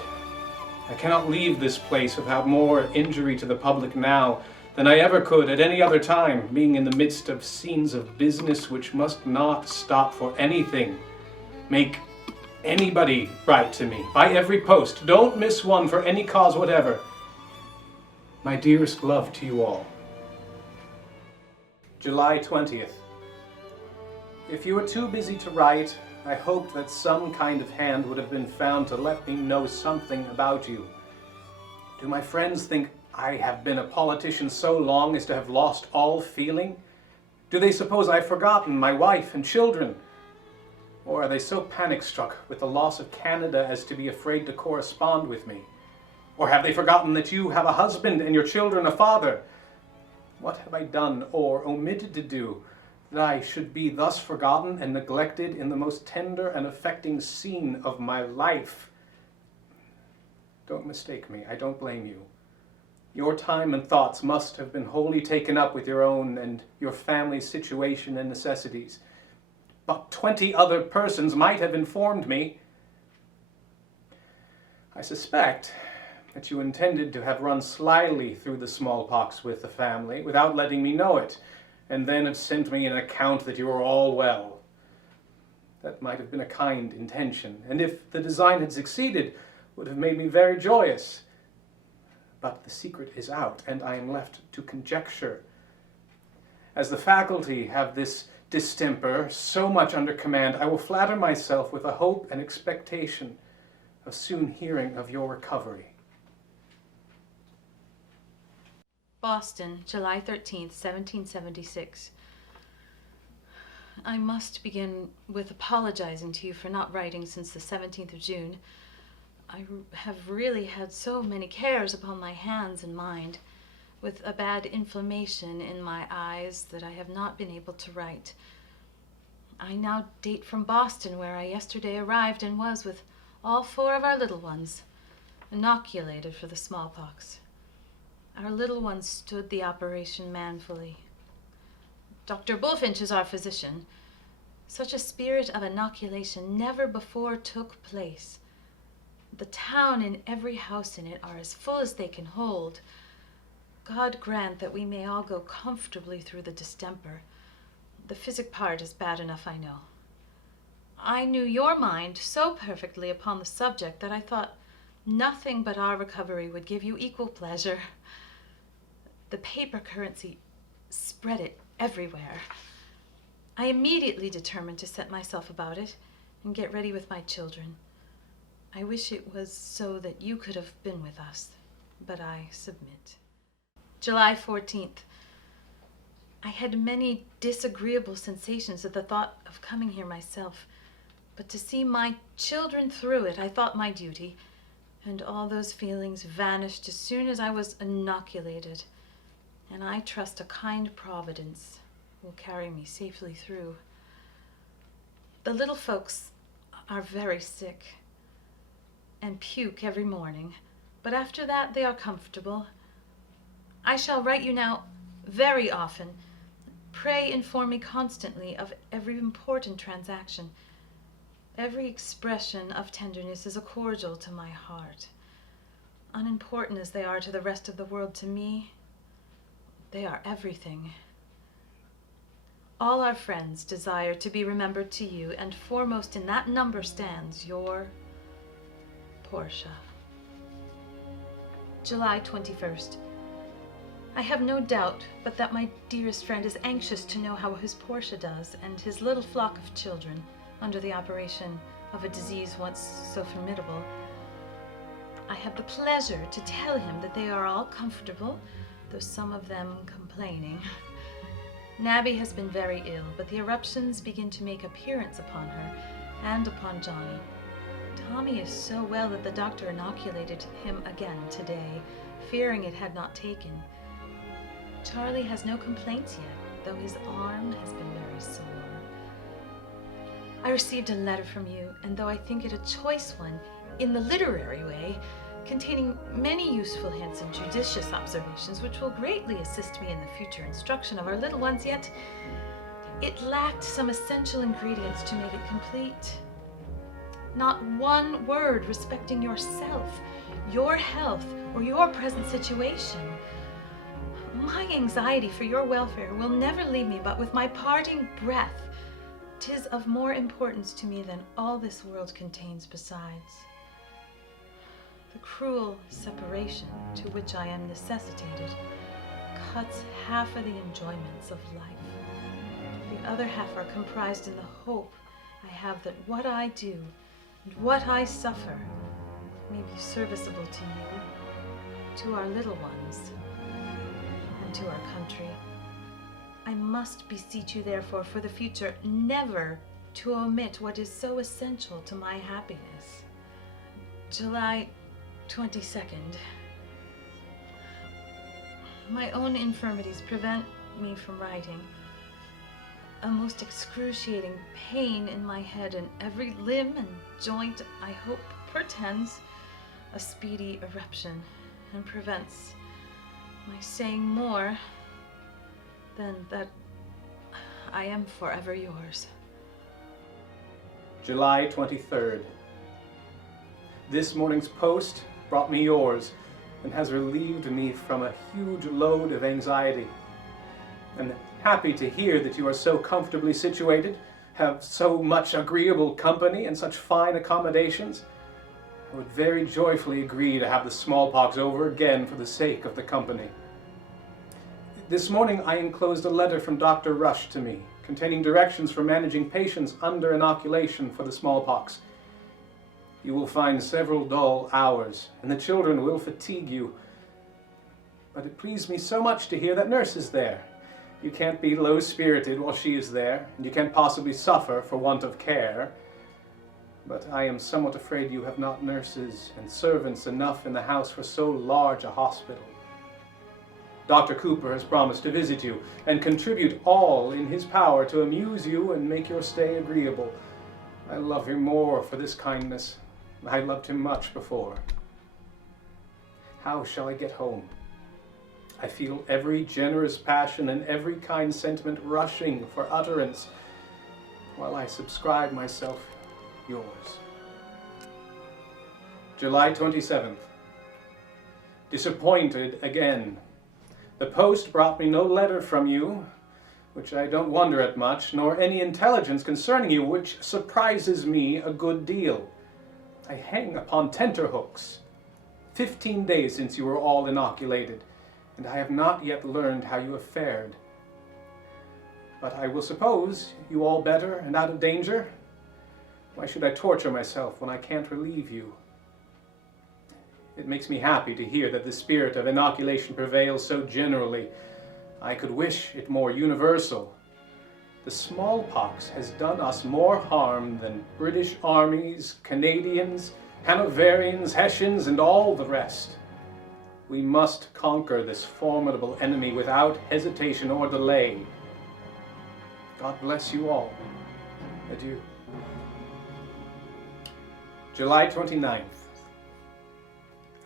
I cannot leave this place without more injury to the public now than I ever could at any other time, being in the midst of scenes of business which must not stop for anything. Make anybody write to me, by every post. Don't miss one for any cause whatever. My dearest love to you all. July 20th. If you were too busy to write, I hoped that some kind of hand would have been found to let me know something about you. Do my friends think I have been a politician so long as to have lost all feeling? Do they suppose I've forgotten my wife and children? Or are they so panic-struck with the loss of Canada as to be afraid to correspond with me? Or have they forgotten that you have a husband and your children a father? What have I done or omitted to do that I should be thus forgotten and neglected in the most tender and affecting scene of my life? Don't mistake me, I don't blame you. Your time and thoughts must have been wholly taken up with your own and your family's situation and necessities. But 20 other persons might have informed me. I suspect that you intended to have run slyly through the smallpox with the family without letting me know it, and then have sent me an account that you were all well. That might have been a kind intention, and if the design had succeeded, would have made me very joyous. But the secret is out, and I am left to conjecture. As the faculty have this distemper so much under command, I will flatter myself with a hope and expectation of soon hearing of your recovery. Boston, July 13th, 1776. I must begin with apologizing to you for not writing since the 17th of June. I have really had so many cares upon my hands and mind, with a bad inflammation in my eyes, that I have not been able to write. I now date from Boston, where I yesterday arrived and was, with all 4 of our little ones, inoculated for the smallpox. Our little ones stood the operation manfully. Dr. Bullfinch is our physician. Such a spirit of inoculation never before took place. The town and every house in it are as full as they can hold. God grant that we may all go comfortably through the distemper. The physic part is bad enough, I know. I knew your mind so perfectly upon the subject that I thought nothing but our recovery would give you equal pleasure. The paper currency spread it everywhere. I immediately determined to set myself about it and get ready with my children. I wish it was so that you could have been with us, but I submit. July 14th. I had many disagreeable sensations at the thought of coming here myself, but to see my children through it I thought my duty, and all those feelings vanished as soon as I was inoculated, and I trust a kind Providence will carry me safely through. The little folks are very sick and puke every morning, but after that they are comfortable. I shall write you now very often. Pray inform me constantly of every important transaction. Every expression of tenderness is a cordial to my heart. Unimportant as they are to the rest of the world, to me, they are everything. All our friends desire to be remembered to you, and foremost in that number stands your Portia. July 21st. I have no doubt but that my dearest friend is anxious to know how his Portia does, and his little flock of children, under the operation of a disease once so formidable. I have the pleasure to tell him that they are all comfortable, though some of them complaining. Nabby has been very ill, but the eruptions begin to make appearance upon her and upon Johnny. Tommy is so well that the doctor inoculated him again today, fearing it had not taken. Charlie has no complaints yet, though his arm has been very sore. I received a letter from you, and though I think it a choice one, in the literary way, containing many useful hints and judicious observations which will greatly assist me in the future instruction of our little ones, yet it lacked some essential ingredients to make it complete. Not one word respecting yourself, your health, or your present situation. My anxiety for your welfare will never leave me, but with my parting breath, 'tis of more importance to me than all this world contains besides. The cruel separation to which I am necessitated cuts half of the enjoyments of life. The other half are comprised in the hope I have that what I do and what I suffer may be serviceable to you, to our little ones, and to our country. I must beseech you, therefore, for the future, never to omit what is so essential to my happiness. July 22nd. My own infirmities prevent me from writing. A most excruciating pain in my head and every limb and joint, I hope, portends a speedy eruption and prevents my saying more than that I am forever yours. July 23rd. This morning's post brought me yours and has relieved me from a huge load of anxiety. I'm happy to hear that you are so comfortably situated, have so much agreeable company and such fine accommodations, I would very joyfully agree to have the smallpox over again for the sake of the company. This morning I enclosed a letter from Dr. Rush to me, containing directions for managing patients under inoculation for the smallpox. You will find several dull hours, and the children will fatigue you. But it pleased me so much to hear that nurse is there. You can't be low-spirited while she is there, and you can't possibly suffer for want of care. But I am somewhat afraid you have not nurses and servants enough in the house for so large a hospital. Dr. Cooper has promised to visit you and contribute all in his power to amuse you and make your stay agreeable. I love him more for this kindness. I loved him much before. How shall I get home? I feel every generous passion and every kind sentiment rushing for utterance, while I subscribe myself yours. July 27th. Disappointed again. The post brought me no letter from you, which I don't wonder at much, nor any intelligence concerning you, which surprises me a good deal. I hang upon tenterhooks. 15 days since you were all inoculated, and I have not yet learned how you have fared. But I will suppose you all better and out of danger. Why should I torture myself when I can't relieve you? It makes me happy to hear that the spirit of inoculation prevails so generally. I could wish it more universal. The smallpox has done us more harm than British armies, Canadians, Hanoverians, Hessians, and all the rest. We must conquer this formidable enemy without hesitation or delay. God bless you all. Adieu. July 29th.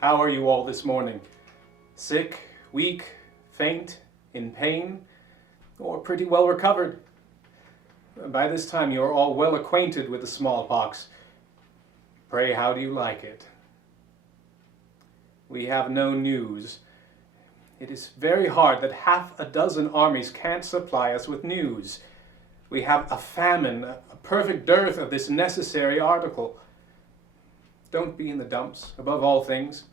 How are you all this morning? Sick, weak, faint, in pain, or pretty well recovered? By this time you are all well acquainted with the smallpox. Pray, how do you like it? We have no news. It is very hard that half a dozen armies can't supply us with news. We have a famine, a perfect dearth of this necessary article. Don't be in the dumps, above all things.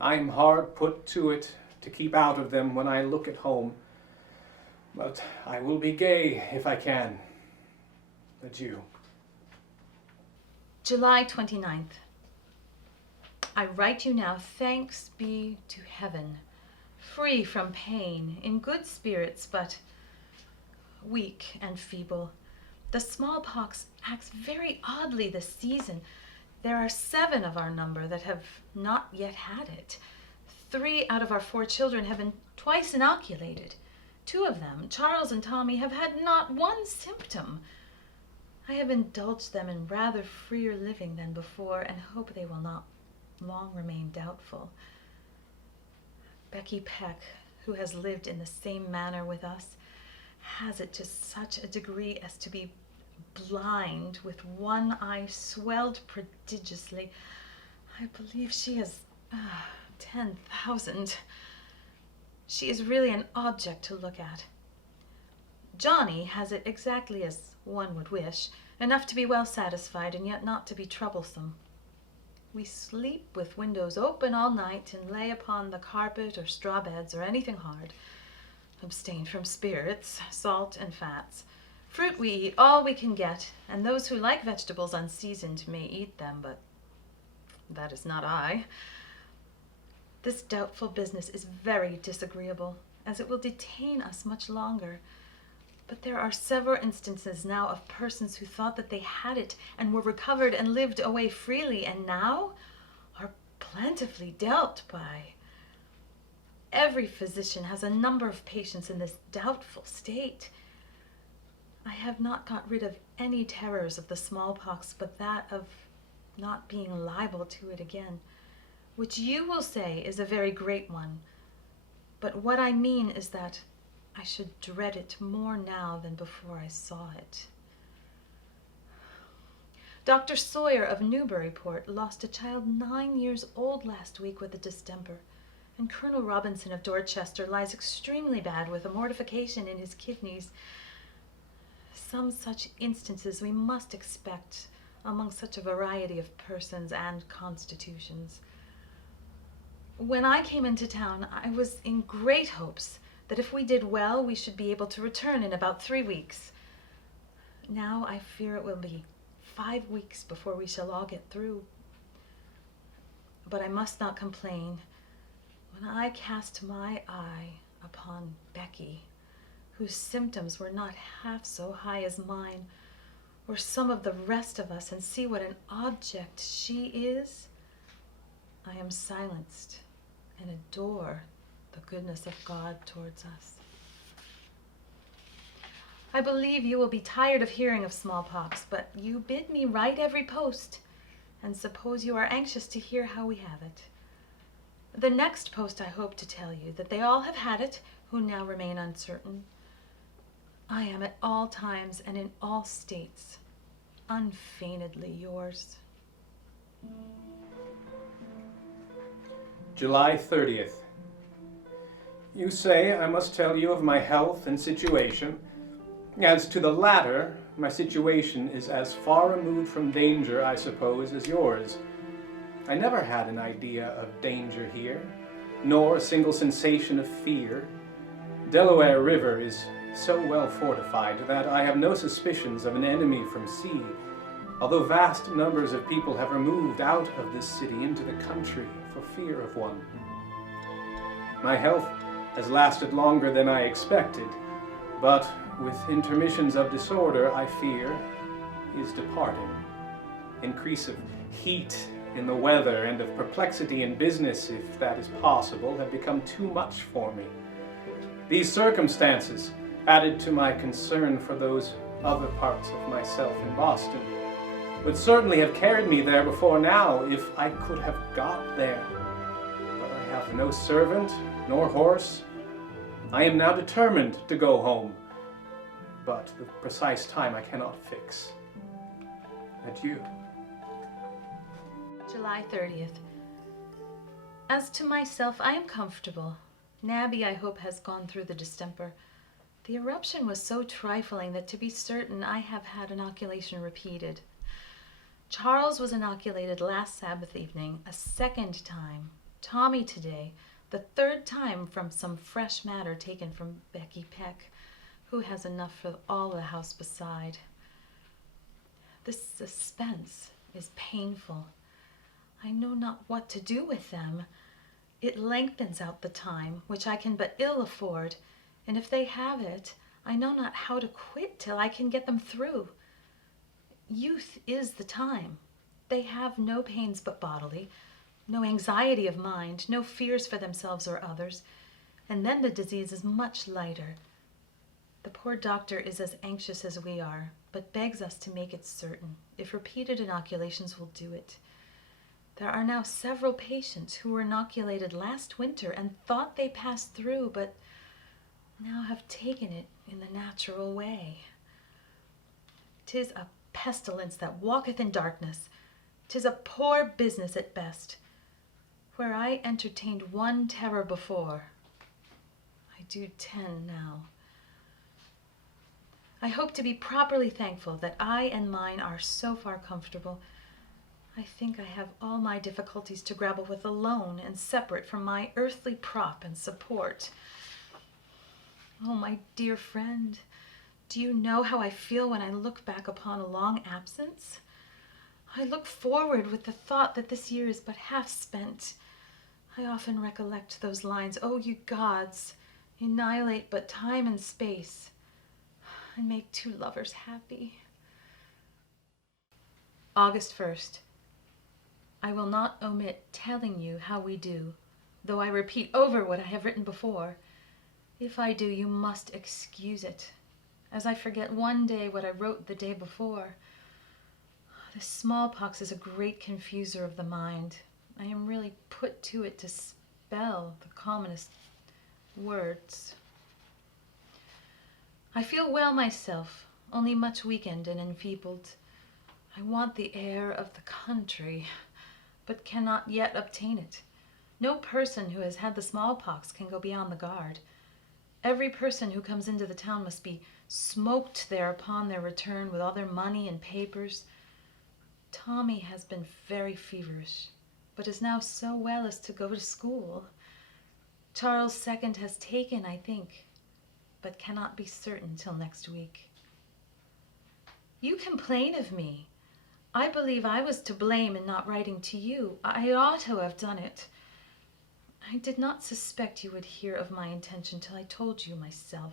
I am hard put to it to keep out of them when I look at home. But I will be gay if I can. Adieu. July 29th. I write you now, thanks be to heaven, free from pain, in good spirits, but weak and feeble. The smallpox acts very oddly this season. There are 7 of our number that have not yet had it. 3 out of our 4 children have been twice inoculated. 2 of them, Charles and Tommy, have had not one symptom. I have indulged them in rather freer living than before, and hope they will not long remain doubtful. Becky Peck, who has lived in the same manner with us, has it to such a degree as to be blind, with one eye swelled prodigiously. I believe she has 10,000. She is really an object to look at. Johnny has it exactly as one would wish, enough to be well satisfied and yet not to be troublesome. We sleep with windows open all night and lay upon the carpet or straw beds or anything hard. Abstain from spirits, salt, and fats. Fruit we eat all we can get, and those who like vegetables unseasoned may eat them, but that is not I. This doubtful business is very disagreeable, as it will detain us much longer. But there are several instances now of persons who thought that they had it and were recovered and lived away freely, and now are plentifully dealt by. Every physician has a number of patients in this doubtful state. I have not got rid of any terrors of the smallpox but that of not being liable to it again, which you will say is a very great one. But what I mean is that I should dread it more now than before I saw it. Dr. Sawyer of Newburyport lost a child 9 years old last week with a distemper, and Colonel Robinson of Dorchester lies extremely bad with a mortification in his kidneys. some such instances we must expect among such a variety of persons and constitutions. When I came into town, I was in great hopes that if we did well, we should be able to return in about 3 weeks. Now I fear it will be 5 weeks before we shall all get through. But I must not complain. When I cast my eye upon Becky, whose symptoms were not half so high as mine, or some of the rest of us, and see what an object she is, I am silenced and adore the goodness of God towards us. I believe you will be tired of hearing of smallpox, but you bid me write every post, and suppose you are anxious to hear how we have it. The next post I hope to tell you that they all have had it who now remain uncertain. I am at all times and in all states unfeignedly yours. July 30th. You say I must tell you of my health and situation. As to the latter, my situation is as far removed from danger, I suppose, as yours. I never had an idea of danger here, nor a single sensation of fear. Delaware River is so well fortified that I have no suspicions of an enemy from sea, although vast numbers of people have removed out of this city into the country for fear of one. My health has lasted longer than I expected, but with intermissions of disorder, I fear, is departing. Increase of heat in the weather and of perplexity in business, if that is possible, have become too much for me. These circumstances, added to my concern for those other parts of myself in Boston, would certainly have carried me there before now if I could have got there. But I have no servant nor horse. I am now determined to go home, but the precise time I cannot fix. Adieu. July 30th. As to myself, I am comfortable. Nabby, I hope, has gone through the distemper. The eruption was so trifling that to be certain I have had inoculation repeated. Charles was inoculated last Sabbath evening, a second time. Tommy today, the third time from some fresh matter taken from Becky Peck, who has enough for all the house beside. This suspense is painful. I know not what to do with them. It lengthens out the time, which I can but ill afford, and if they have it, I know not how to quit till I can get them through. Youth is the time. They have no pains but bodily, no anxiety of mind, no fears for themselves or others, and then the disease is much lighter. The poor doctor is as anxious as we are, but begs us to make it certain, if repeated inoculations will do it. There are now several patients who were inoculated last winter and thought they passed through, but now have taken it in the natural way. 'Tis a pestilence that walketh in darkness. 'Tis a poor business at best. Where I entertained one terror before, I do 10 now. I hope to be properly thankful that I and mine are so far comfortable. I think I have all my difficulties to grapple with alone and separate from my earthly prop and support. Oh, my dear friend, do you know how I feel when I look back upon a long absence? I look forward with the thought that this year is but half spent. I often recollect those lines, "Oh, you gods, annihilate but time and space, and make two lovers happy." August 1st. I will not omit telling you how we do, though I repeat over what I have written before. If I do, you must excuse it, as I forget one day what I wrote the day before. The smallpox is a great confuser of the mind. I am really put to it to spell the commonest words. I feel well myself, only much weakened and enfeebled. I want the air of the country, but cannot yet obtain it. No person who has had the smallpox can go beyond the guard. Every person who comes into the town must be smoked there upon their return with all their money and papers. Tommy has been very feverish, but is now so well as to go to school. Charles II has taken, I think, but cannot be certain till next week. You complain of me. I believe I was to blame in not writing to you. I ought to have done it. I did not suspect you would hear of my intention till I told you myself.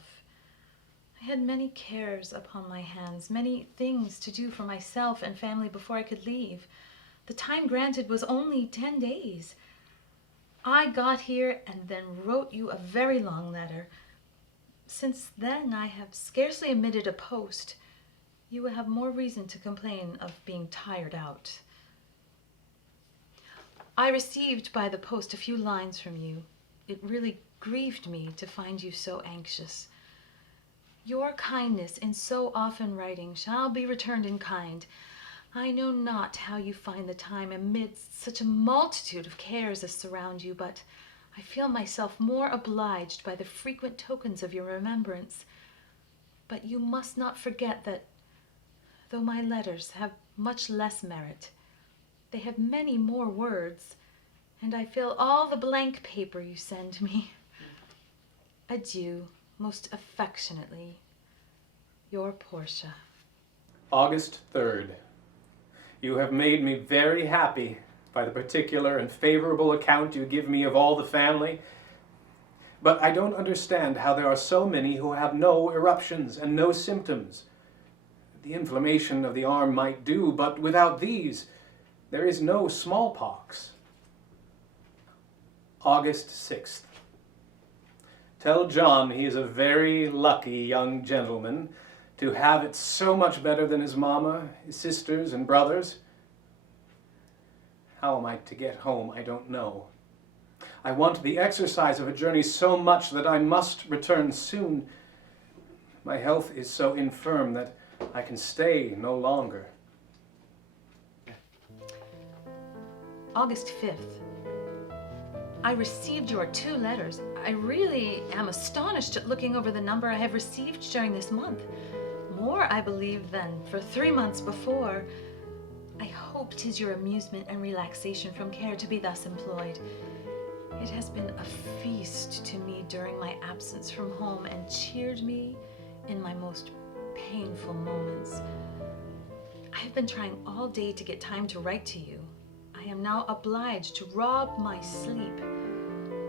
I had many cares upon my hands, many things to do for myself and family before I could leave. The time granted was only 10 days. I got here and then wrote you a very long letter. Since then I have scarcely omitted a post. You will have more reason to complain of being tired out. I received by the post a few lines from you. It really grieved me to find you so anxious. Your kindness in so often writing shall be returned in kind. I know not how you find the time amidst such a multitude of cares as surround you, but I feel myself more obliged by the frequent tokens of your remembrance. But you must not forget that, though my letters have much less merit, they have many more words, and I fill all the blank paper you send me. Adieu, most affectionately, your Portia. August 3rd. You have made me very happy by the particular and favorable account you give me of all the family. But I don't understand how there are so many who have no eruptions and no symptoms. The inflammation of the arm might do, but without these, there is no smallpox. August 6th. Tell John he is a very lucky young gentleman to have it so much better than his mamma, his sisters, and brothers. How am I to get home, I don't know. I want the exercise of a journey so much that I must return soon. My health is so infirm that I can stay no longer. August 5th. I received your 2 letters. I really am astonished at looking over the number I have received during this month. More, I believe, than for 3 months before. I hope 'tis your amusement and relaxation from care to be thus employed. It has been a feast to me during my absence from home and cheered me in my most painful moments. I have been trying all day to get time to write to you. I am now obliged to rob my sleep.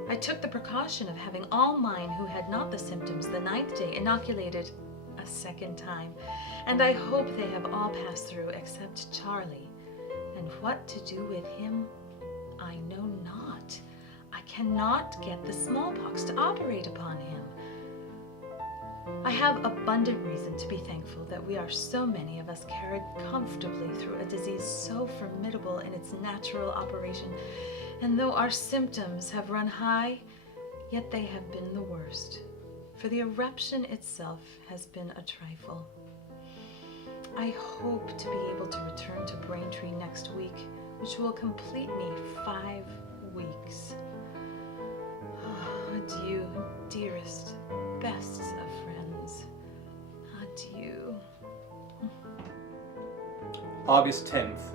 I took the precaution of having all mine who had not the symptoms the 9th day inoculated a 2nd time, and I hope they have all passed through except Charlie. And what to do with him, I know not. I cannot get the smallpox to operate upon him. I have abundant reason to be thankful that we are so many of us carried comfortably through a disease so formidable in its natural operation, and though our symptoms have run high, yet they have been the worst, for the eruption itself has been a trifle. I hope to be able to return to Braintree next week, which will complete me 5 weeks. Adieu, dearest, best of friends. Adieu. August 10th.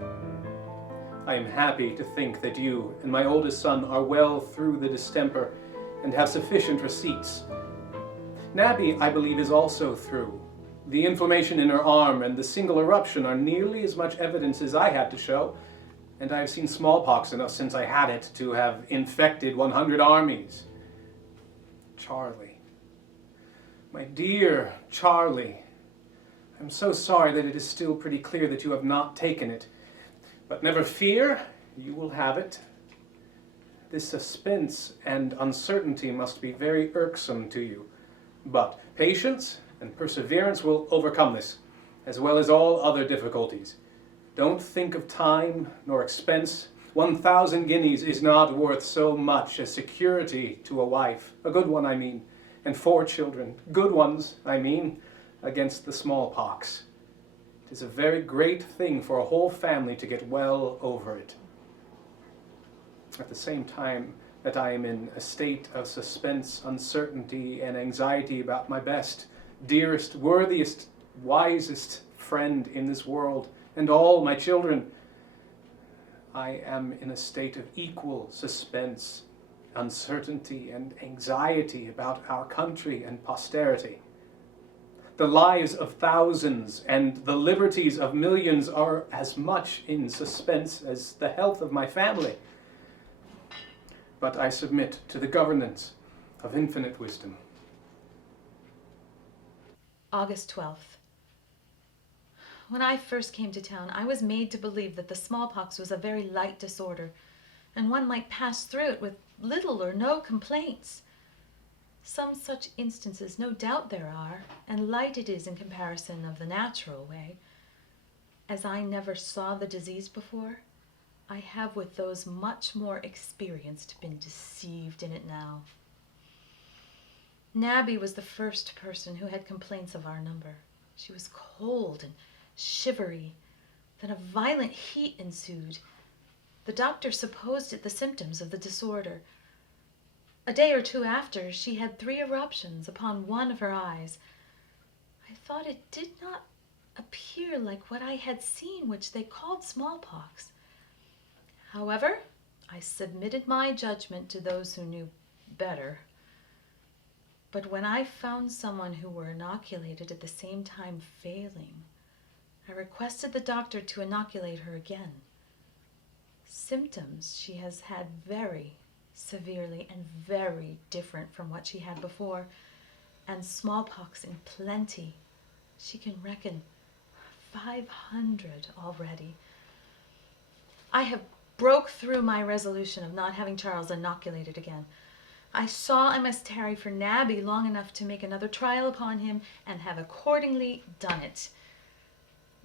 I am happy to think that you and my oldest son are well through the distemper and have sufficient receipts. Nabby, I believe, is also through. The inflammation in her arm and the single eruption are nearly as much evidence as I had to show, and I have seen smallpox enough since I had it to have infected 100 armies. Charlie. My dear Charlie. I'm so sorry that it is still pretty clear that you have not taken it. But never fear, you will have it. This suspense and uncertainty must be very irksome to you. But patience and perseverance will overcome this, as well as all other difficulties. Don't think of time nor expense. 1,000 guineas is not worth so much as security to a wife, a good one I mean, and 4 children, good ones I mean, against the smallpox. It is a very great thing for a whole family to get well over it. At the same time that I am in a state of suspense, uncertainty, and anxiety about my best, dearest, worthiest, wisest friend in this world, and all my children, I am in a state of equal suspense, uncertainty, and anxiety about our country and posterity. The lives of thousands and the liberties of millions are as much in suspense as the health of my family. But I submit to the governance of infinite wisdom. August 12th. When I first came to town, I was made to believe that the smallpox was a very light disorder, and one might pass through it with little or no complaints. Some such instances no doubt there are, and light it is in comparison of the natural way. As I never saw the disease before, I have with those much more experienced been deceived in it now. Nabby was the first person who had complaints of our number. She was cold and shivery. Then a violent heat ensued. The doctor supposed it the symptoms of the disorder. A day or two after, she had 3 eruptions upon one of her eyes. I thought it did not appear like what I had seen, which they called smallpox. However, I submitted my judgment to those who knew better. But when I found someone who were inoculated at the same time failing, I requested the doctor to inoculate her again. Symptoms she has had very severely and very different from what she had before, and smallpox in plenty. She can reckon 500 already. I have broke through my resolution of not having Charles inoculated again. I saw I must tarry for Nabby long enough to make another trial upon him, and have accordingly done it.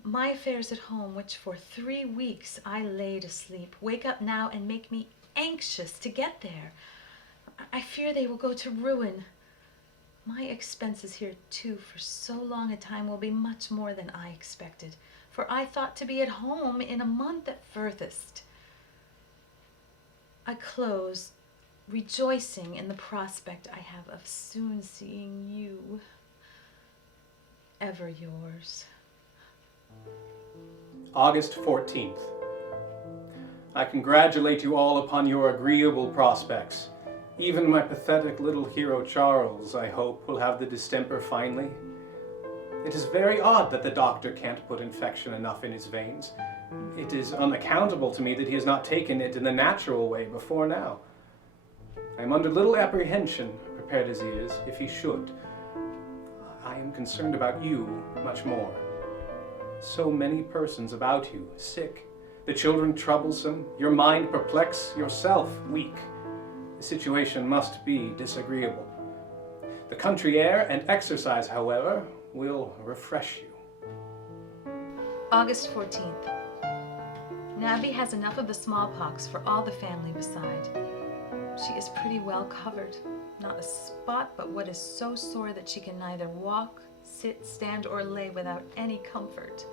My affairs at home, which for 3 weeks I laid asleep, wake up now and make me anxious to get there. I fear they will go to ruin. My expenses here, too, for so long a time will be much more than I expected, for I thought to be at home in a month at furthest. I close, rejoicing in the prospect I have of soon seeing you. Ever yours. August 14th. I congratulate you all upon your agreeable prospects. Even my pathetic little hero Charles, I hope, will have the distemper finally. It is very odd that the doctor can't put infection enough in his veins. It is unaccountable to me that he has not taken it in the natural way before now. I am under little apprehension, prepared as he is, if he should. I am concerned about you much more. So many persons about you, sick, the children troublesome, your mind perplexed, yourself weak. The situation must be disagreeable. The country air and exercise, however, will refresh you. August 14th. Nabby has enough of the smallpox for all the family beside. She is pretty well covered. Not a spot but what is so sore that she can neither walk, sit, stand, or lay without any comfort.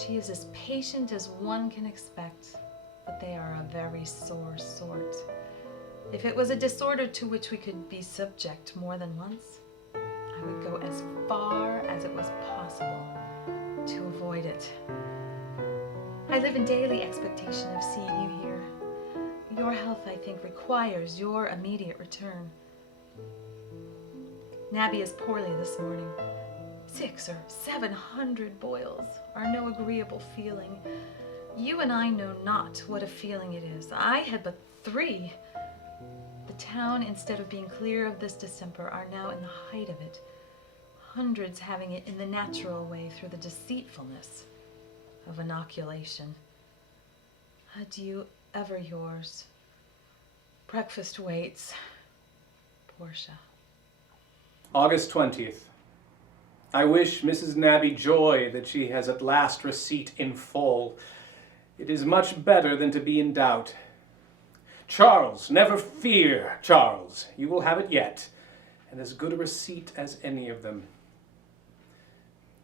She is as patient as one can expect, but they are a very sore sort. If it was a disorder to which we could be subject more than once, I would go as far as it was possible to avoid it. I live in daily expectation of seeing you here. Your health, I think, requires your immediate return. Nabby is poorly this morning. 600 or 700 boils are no agreeable feeling. You and I know not what a feeling it is. I had but 3. The town, instead of being clear of this distemper, are now in the height of it. Hundreds having it in the natural way through the deceitfulness of inoculation. Adieu, ever yours. Breakfast waits. Portia. August 20th. I wish Mrs. Nabby joy that she has at last receipt in full. It is much better than to be in doubt. Charles, never fear, Charles. You will have it yet, and as good a receipt as any of them.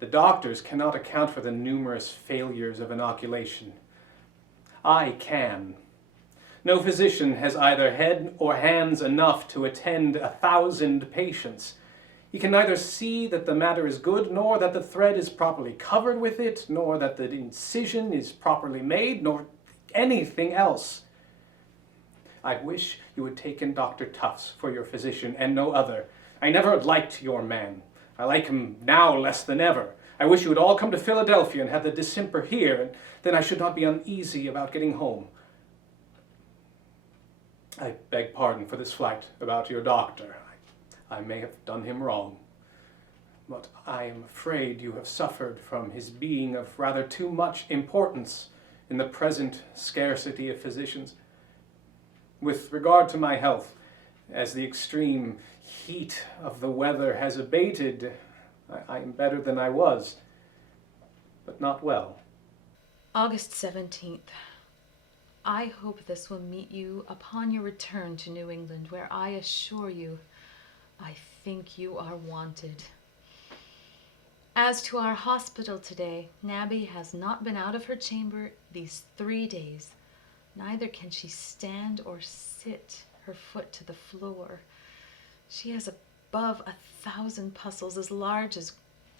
The doctors cannot account for the numerous failures of inoculation. I can. No physician has either head or hands enough to attend 1,000 patients. He can neither see that the matter is good, nor that the thread is properly covered with it, nor that the incision is properly made, nor anything else. I wish you had taken Dr. Tufts for your physician and no other. I never liked your man. I like him now less than ever. I wish you would all come to Philadelphia and have the distemper here, and then I should not be uneasy about getting home. I beg pardon for this flight about your doctor. I may have done him wrong, but I am afraid you have suffered from his being of rather too much importance in the present scarcity of physicians. With regard to my health, as the extreme heat of the weather has abated, I am better than I was, but not well. August 17th. I hope this will meet you upon your return to New England, where I assure you, I think you are wanted. As to our hospital today, Nabby has not been out of her chamber these 3 days. Neither can she stand or sit her foot to the floor. She has above 1,000 pustules as large as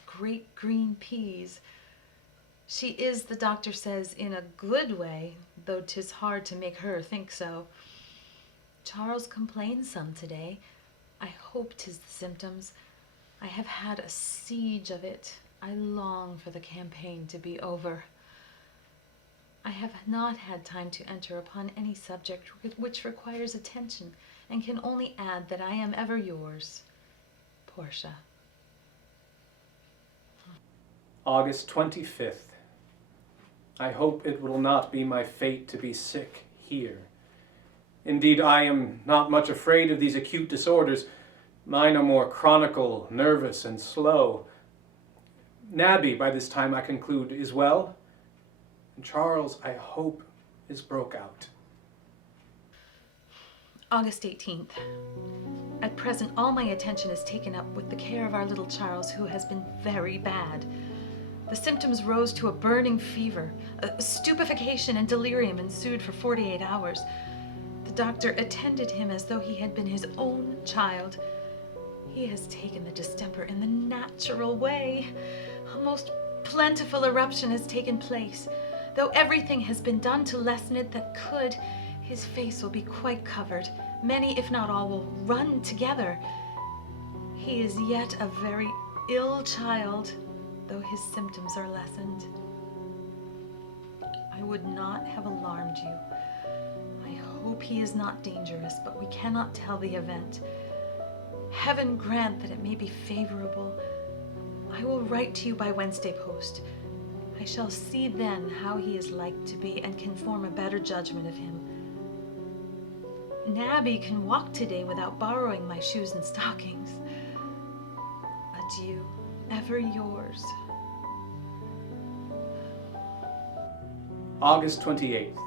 great green peas. She is, the doctor says, in a good way, though 'tis hard to make her think so. Charles complains some today. I hope 'tis the symptoms. I have had a siege of it. I long for the campaign to be over. I have not had time to enter upon any subject which requires attention, and can only add that I am ever yours, Portia. August 25th. I hope it will not be my fate to be sick here. Indeed, I am not much afraid of these acute disorders. Mine are more chronical, nervous, and slow. Nabby, by this time I conclude, is well. And Charles, I hope, is broke out. August 18th. At present, all my attention is taken up with the care of our little Charles, who has been very bad. The symptoms rose to a burning fever. A stupefaction and delirium ensued for 48 hours. The doctor attended him as though he had been his own child. He has taken the distemper in the natural way. A most plentiful eruption has taken place. Though everything has been done to lessen it that could, his face will be quite covered. Many, if not all, will run together. He is yet a very ill child, though his symptoms are lessened. I would not have alarmed you. I hope he is not dangerous, but we cannot tell the event. Heaven grant that it may be favorable. I will write to you by Wednesday post. I shall see then how he is like to be, and can form a better judgment of him. Nabby can walk today without borrowing my shoes and stockings. Adieu, ever yours. August 28th.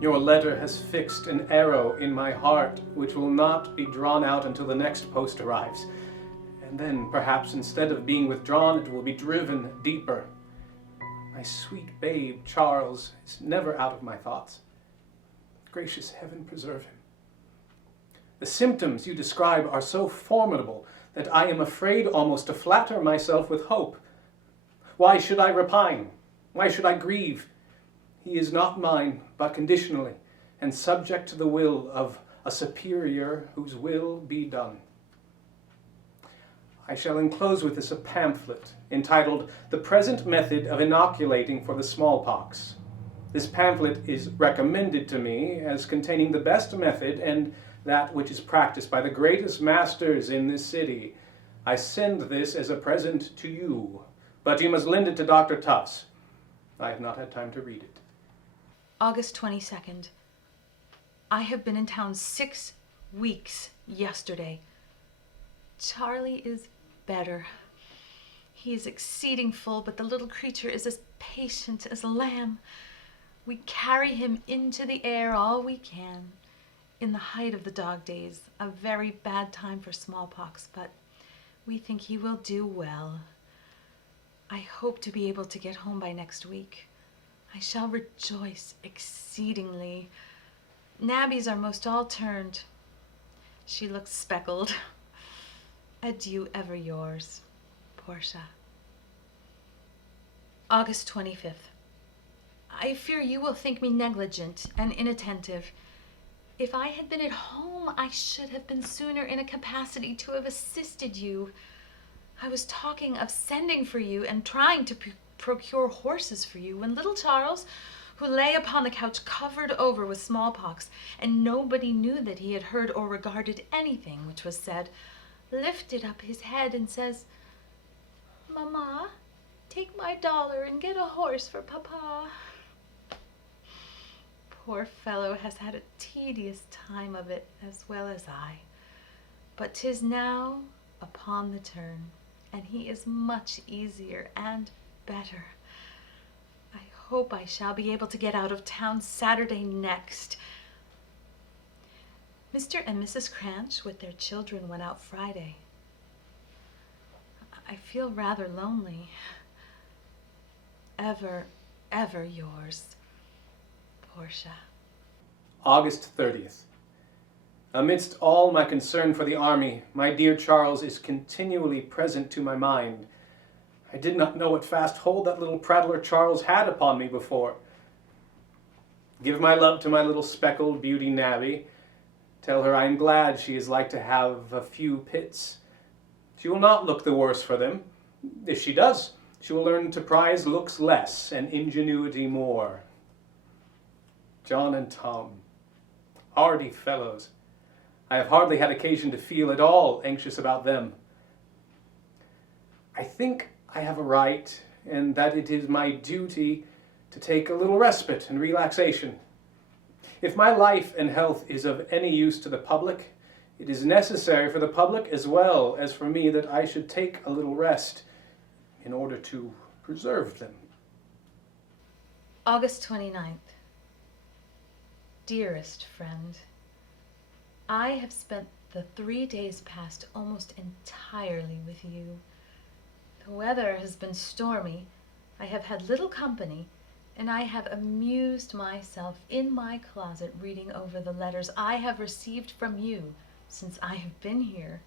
Your letter has fixed an arrow in my heart which will not be drawn out until the next post arrives. And then, perhaps, instead of being withdrawn, it will be driven deeper. My sweet babe, Charles, is never out of my thoughts. Gracious heaven preserve him. The symptoms you describe are so formidable that I am afraid almost to flatter myself with hope. Why should I repine? Why should I grieve? He is not mine, but conditionally, and subject to the will of a superior whose will be done. I shall enclose with this a pamphlet entitled The Present Method of Inoculating for the Smallpox. This pamphlet is recommended to me as containing the best method and that which is practiced by the greatest masters in this city. I send this as a present to you, but you must lend it to Dr. Tufts. I have not had time to read it. August 22nd. I have been in town 6 weeks yesterday. Charlie is better. He is exceeding full, but the little creature is as patient as a lamb. We carry him into the air all we can. In the height of the dog days, a very bad time for smallpox, but we think he will do well. I hope to be able to get home by next week. I shall rejoice exceedingly. Nabby's are most all turned. She looks speckled. Adieu, ever yours, Portia. August 25th. I fear you will think me negligent and inattentive. If I had been at home, I should have been sooner in a capacity to have assisted you. I was talking of sending for you and trying to procure horses for you when little Charles, who lay upon the couch covered over with smallpox, and nobody knew that he had heard or regarded anything which was said, lifted up his head and says, "Mamma, take my $1 and get a horse for Papa." Poor fellow has had a tedious time of it, as well as I. But 'tis now upon the turn, and he is much easier and better. I hope I shall be able to get out of town Saturday next. Mr. and Mrs. Cranch with their children went out Friday. I feel rather lonely. Ever, ever yours, Portia. August 30th. Amidst all my concern for the army, my dear Charles is continually present to my mind. I did not know what fast hold that little prattler Charles had upon me before. Give my love to my little speckled beauty Nabby. Tell her I am glad she is like to have a few pits. She will not look the worse for them. If she does, she will learn to prize looks less and ingenuity more. John and Tom, hardy fellows. I have hardly had occasion to feel at all anxious about them. I think I have a right, and that it is my duty to take a little respite and relaxation. If my life and health is of any use to the public, it is necessary for the public as well as for me that I should take a little rest in order to preserve them. August 29th. Dearest friend, I have spent the 3 days past almost entirely with you. The weather has been stormy, I have had little company, and I have amused myself in my closet reading over the letters I have received from you since I have been here.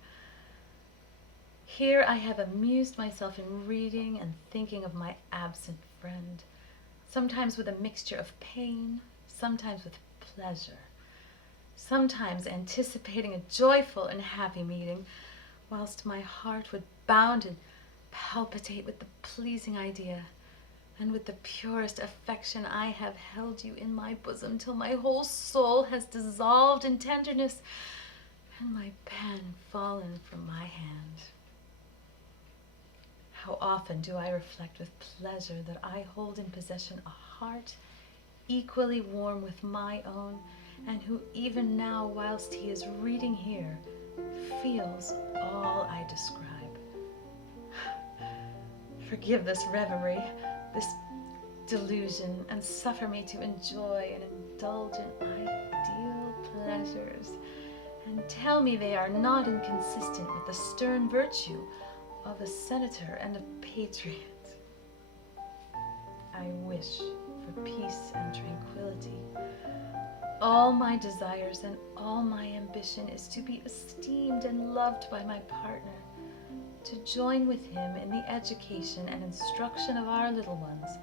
Here I have amused myself in reading and thinking of my absent friend, sometimes with a mixture of pain, sometimes with pleasure, sometimes anticipating a joyful and happy meeting, whilst my heart would bound and palpitate with the pleasing idea, and with the purest affection I have held you in my bosom till my whole soul has dissolved in tenderness, and my pen fallen from my hand. How often do I reflect with pleasure that I hold in possession a heart equally warm with my own, and who even now, whilst he is reading here, feels all I describe. Forgive this reverie, this delusion, and suffer me to enjoy and indulge in ideal pleasures, and tell me they are not inconsistent with the stern virtue of a senator and a patriot. I wish for peace and tranquility. All my desires and all my ambition is to be esteemed and loved by my partner, to join with him in the education and instruction of our little ones,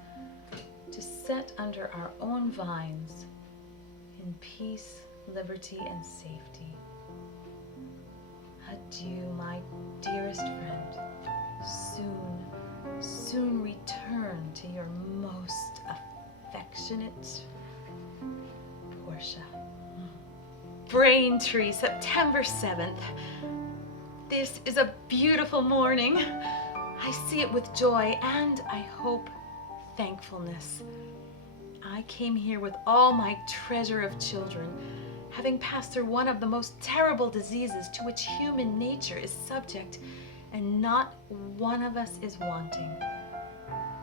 to set under our own vines in peace, liberty, and safety. Adieu, my dearest friend. Soon return to your most affectionate Portia. Braintree, September 7th. This is a beautiful morning. I see it with joy and, I hope, thankfulness. I came here with all my treasure of children, having passed through one of the most terrible diseases to which human nature is subject, and not one of us is wanting.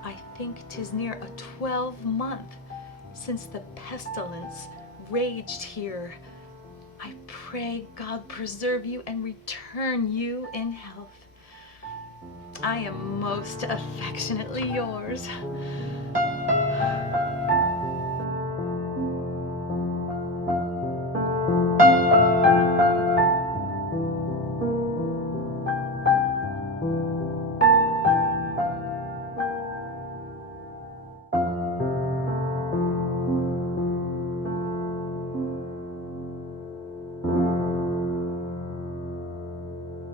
I think 'tis near a 12-month since the pestilence raged here. I pray God preserve you and return you in health. I am most affectionately yours,